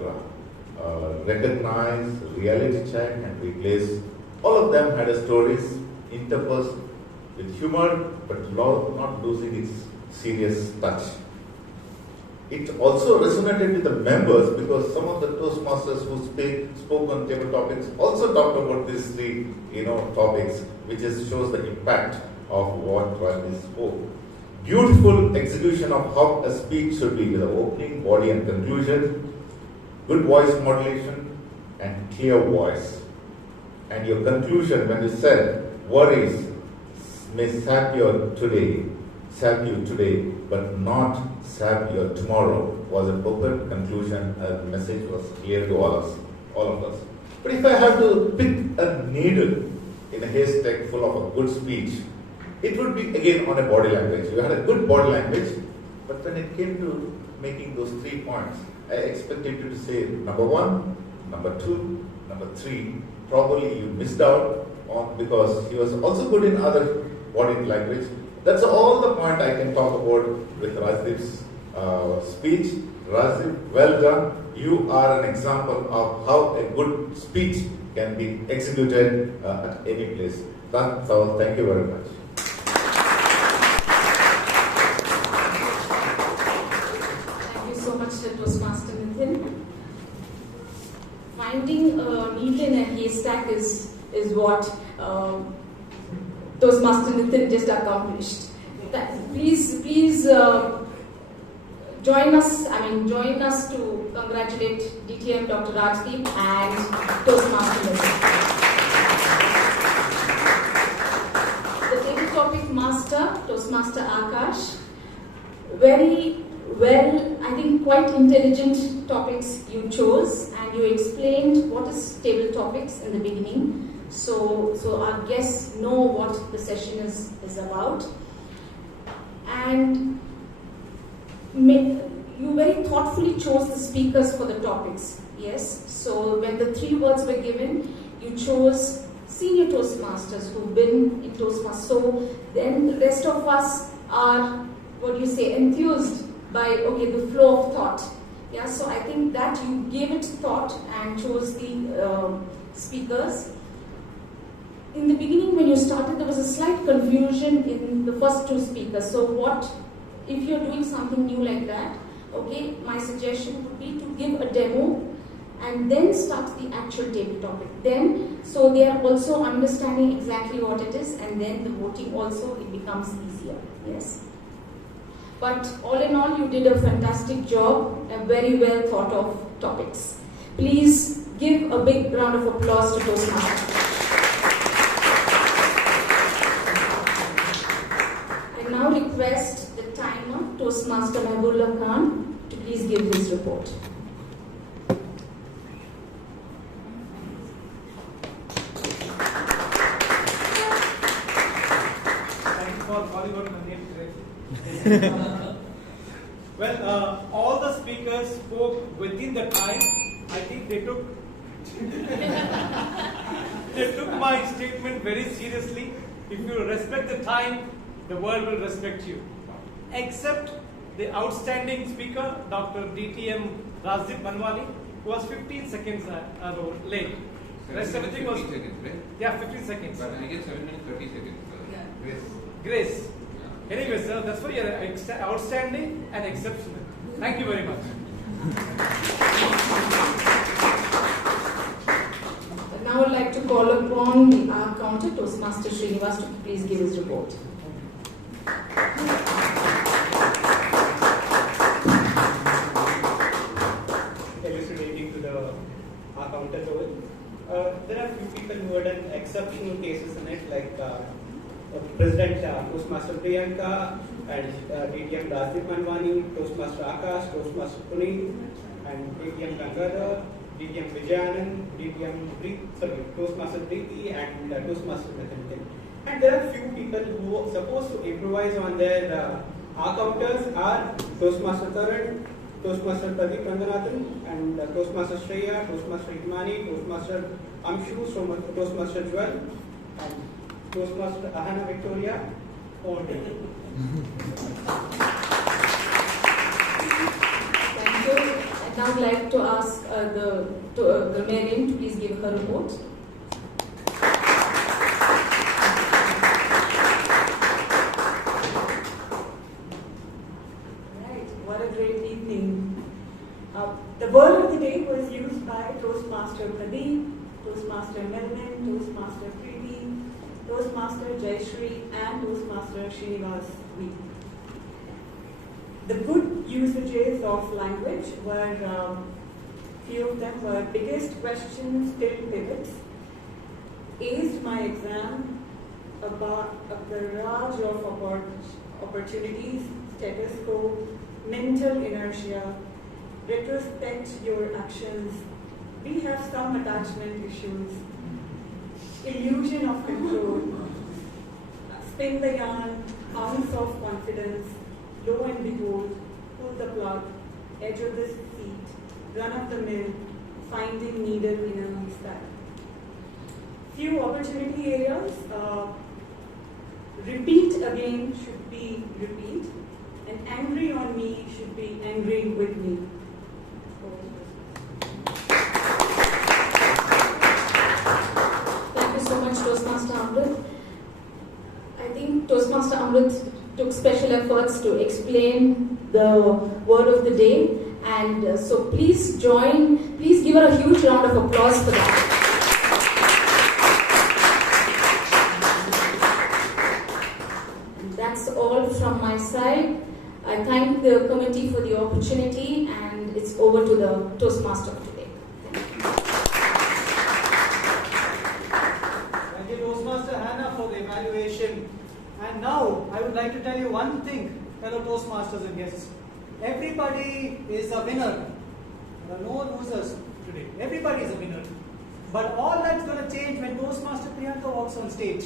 recognize, reality check, and replace, all of them had a stories interspersed with humor, but not losing its serious touch. It also resonated with the members because some of the Toastmasters who spoke on table topics also talked about these 3 topics, which shows the impact of what Rajdeep spoke. Beautiful execution of how a speech should be with the opening, body and conclusion, good voice modulation and clear voice. And your conclusion when you said worries may sap you today, but not sap your tomorrow, was a perfect conclusion. The message was clear to all of us. But if I have to pick a needle in a haystack full of a good speech, it would be again on a body language. You had a good body language, but when it came to making those 3 points, I expected you to say number 1, number 2, number 3. Probably you missed out on because he was also good in other body language. That's all the point I can talk about with Rajdeep's speech. Rajdeep, well done. You are an example of how a good speech can be executed at any place. That's all. Thank you very much. Thank you so much, Toastmaster Nithin. Finding a needle in a haystack is what Toastmaster Nithin just accomplished. Please join us to congratulate DTM Dr. Rajdeep and Toastmaster Nithin. The table topic master, Toastmaster Akash, very well, I think quite intelligent topics you chose, and you explained what is table topics in the beginning. So our guests know what the session is about. And you very thoughtfully chose the speakers for the topics. Yes. So when the 3 words were given, you chose senior Toastmasters who've been in Toastmasters. So then the rest of us are, enthused by the flow of thought. Yeah. So I think that you gave it thought and chose the speakers. In the beginning, when you started, there was a slight confusion in the first 2 speakers. So if you're doing something new like that, okay, my suggestion would be to give a demo and then start the actual table topic. So they are also understanding exactly what it is, and then the voting also, it becomes easier. Yes. But all in all, you did a fantastic job, a very well thought of topics. Please give a big round of applause to Toastmasters. Now request the timer, Toastmaster Mahaboobulla to please give his report. Thank you for calling out my name correctly. Well, all the speakers spoke within the time. I think they took my statement very seriously. If you respect the time, the world will respect you. Except the outstanding speaker, Dr. DTM Rajdeep Manwani, who was 15 seconds late. Rest everything was 15 seconds, right? Yeah, 15 seconds. But I get 7 minutes 30 seconds. Grace. Anyway, sir, that's why you're outstanding and exceptional. Thank you very much. Now I'd like to call upon the counter, Toastmaster Srinivas, to please give his report. Elucidating to the counter role. There are few people who had done exceptional cases in it, like President Toastmaster Priyanka and DTM Rajdeep Manwani, Toastmaster Akash, Toastmaster Puneet, and DTM Gangadhar, DTM Vijayanand, Toastmaster Preeti, and Toastmaster Nithin. And there are few people who are supposed to improvise on their counters are Toastmaster Taran, Toastmaster Pradeep and Toastmaster Shreya, Toastmaster Himani, Toastmaster Amshu, Toastmaster Jewel, and Toastmaster Ahana Victoria. Thank you. I'd now like to ask the grammarian to please give her report. What a great evening. The word of the day was used by Toastmaster Pradeep, Toastmaster Menon, Toastmaster Preeti, Toastmaster Jaishree, and Toastmaster Srinivas V. The good usages of language were, few of them were biggest questions till pivots, aced my exam, about a barrage of opportunities, status quo, mental inertia, retrospect your actions, we have some attachment issues, illusion of control, spin the yarn, ounce of confidence, lo and behold, pull the plug, edge of the seat, run of the mill, finding needle in a haystack. Few opportunity areas, repeat again should be repeat, and angry on me should be angry with me. Thank you so much, Toastmaster Amrit. I think Toastmaster Amrit took special efforts to explain the word of the day, and so please give her a huge round of applause for that. I thank the committee for the opportunity, and it's over to the Toastmaster of today. Thank you, Toastmaster Hannah, for the evaluation. And now, I would like to tell you one thing, fellow Toastmasters and guests. Everybody is a winner. There are no losers today. Everybody is a winner. But all that's going to change when Toastmaster Priyanka walks on stage.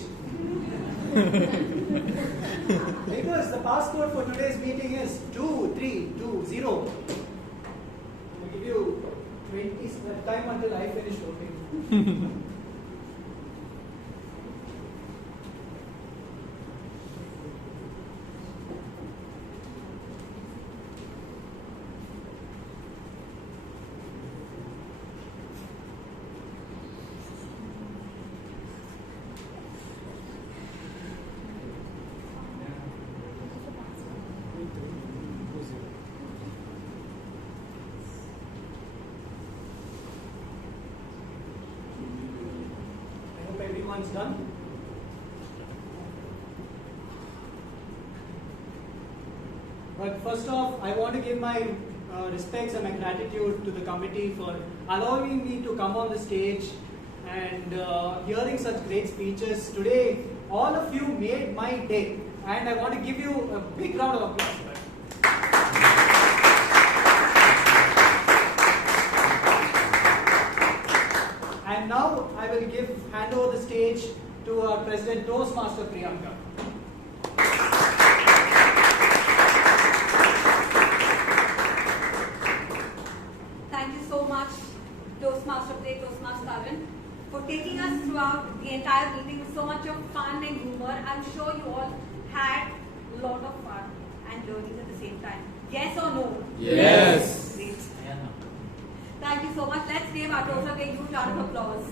Because the passcode for today's meeting is 2320. I'll give you 20 time until I finish voting. Everyone's done. But first off, I want to give my respects and my gratitude to the committee for allowing me to come on the stage and hearing such great speeches. Today, all of you made my day, and I want to give you a big round of applause. And now I will hand over the stage to our President Toastmaster Priyanka. Thank you so much, Toastmaster Day, Toastmaster Taran, for taking us throughout the entire meeting with so much of fun and humor. I'm sure you all had a lot of fun and learning at the same time. Yes or no? Yes. Great. Thank you so much. Let's give our Toastmaster a huge round of applause.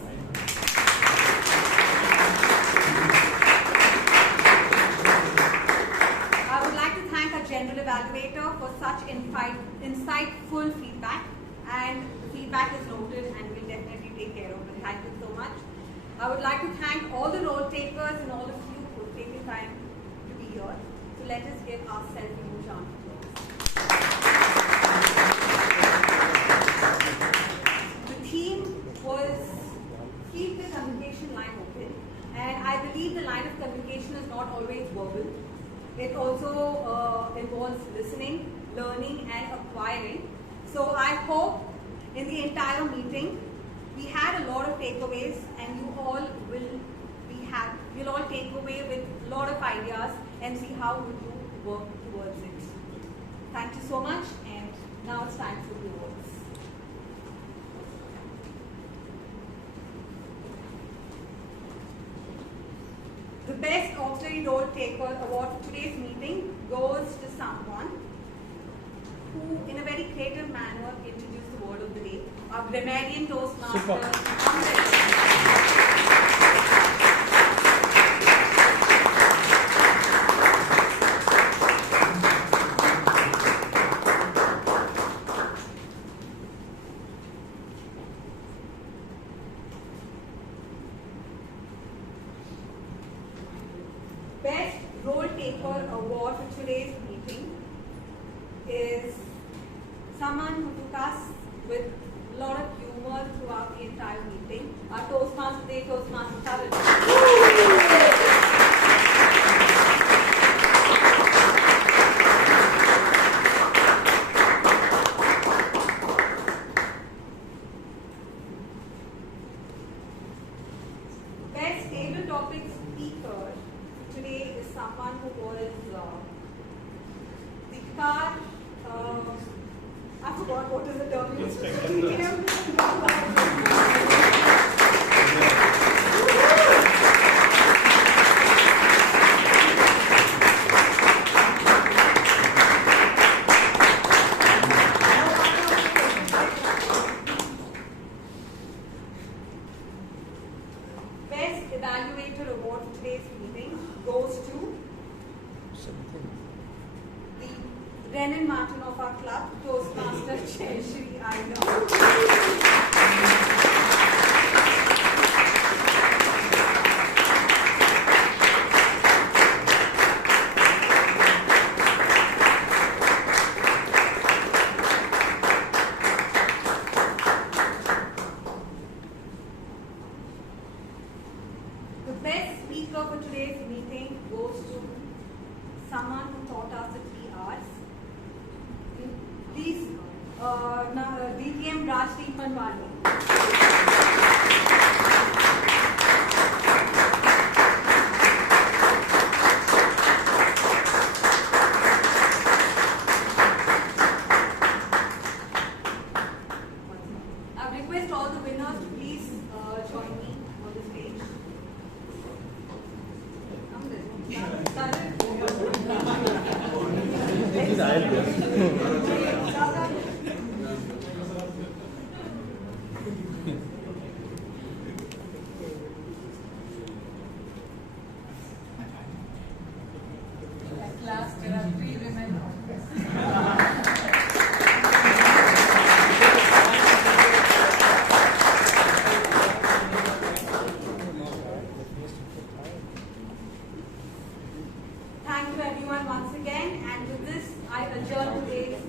I would like to thank our general evaluator for such insightful feedback, and the feedback is noted and we'll definitely take care of it. Thank you so much. I would like to thank all the role takers and all of you who have taken time to be here. So let us give ourselves a huge round of applause. The theme was keep the communication line open, and I believe the line of communication is not always verbal. It also involves listening, learning and acquiring. So I hope in the entire meeting we had a lot of takeaways, and you all you'll all take away with a lot of ideas and see how we do work towards it. Thank you so much, and now it's time for the awards. The Best Auxiliary Role Taker Award for today's meeting goes to someone who, in a very creative manner, introduced the word of the day. Our grammarian Toastmaster, Amrit. Best Role Taker Award for today's meeting is someone who took us with a lot of humor throughout the entire meeting. Our Toastmaster Day, Toastmaster Taran. Best Table Topic Speaker today is someone who was the car. I forgot what is the term used. Best Evaluator Award for today's meeting goes to the Renan Martin of our club, Toastmaster Jaishree, I know. Please, DTM Rajdeep Manwani. I request all the winners to please join me on the stage. At last, there are 3 women. Thank you everyone once again, and with this I adjourn today's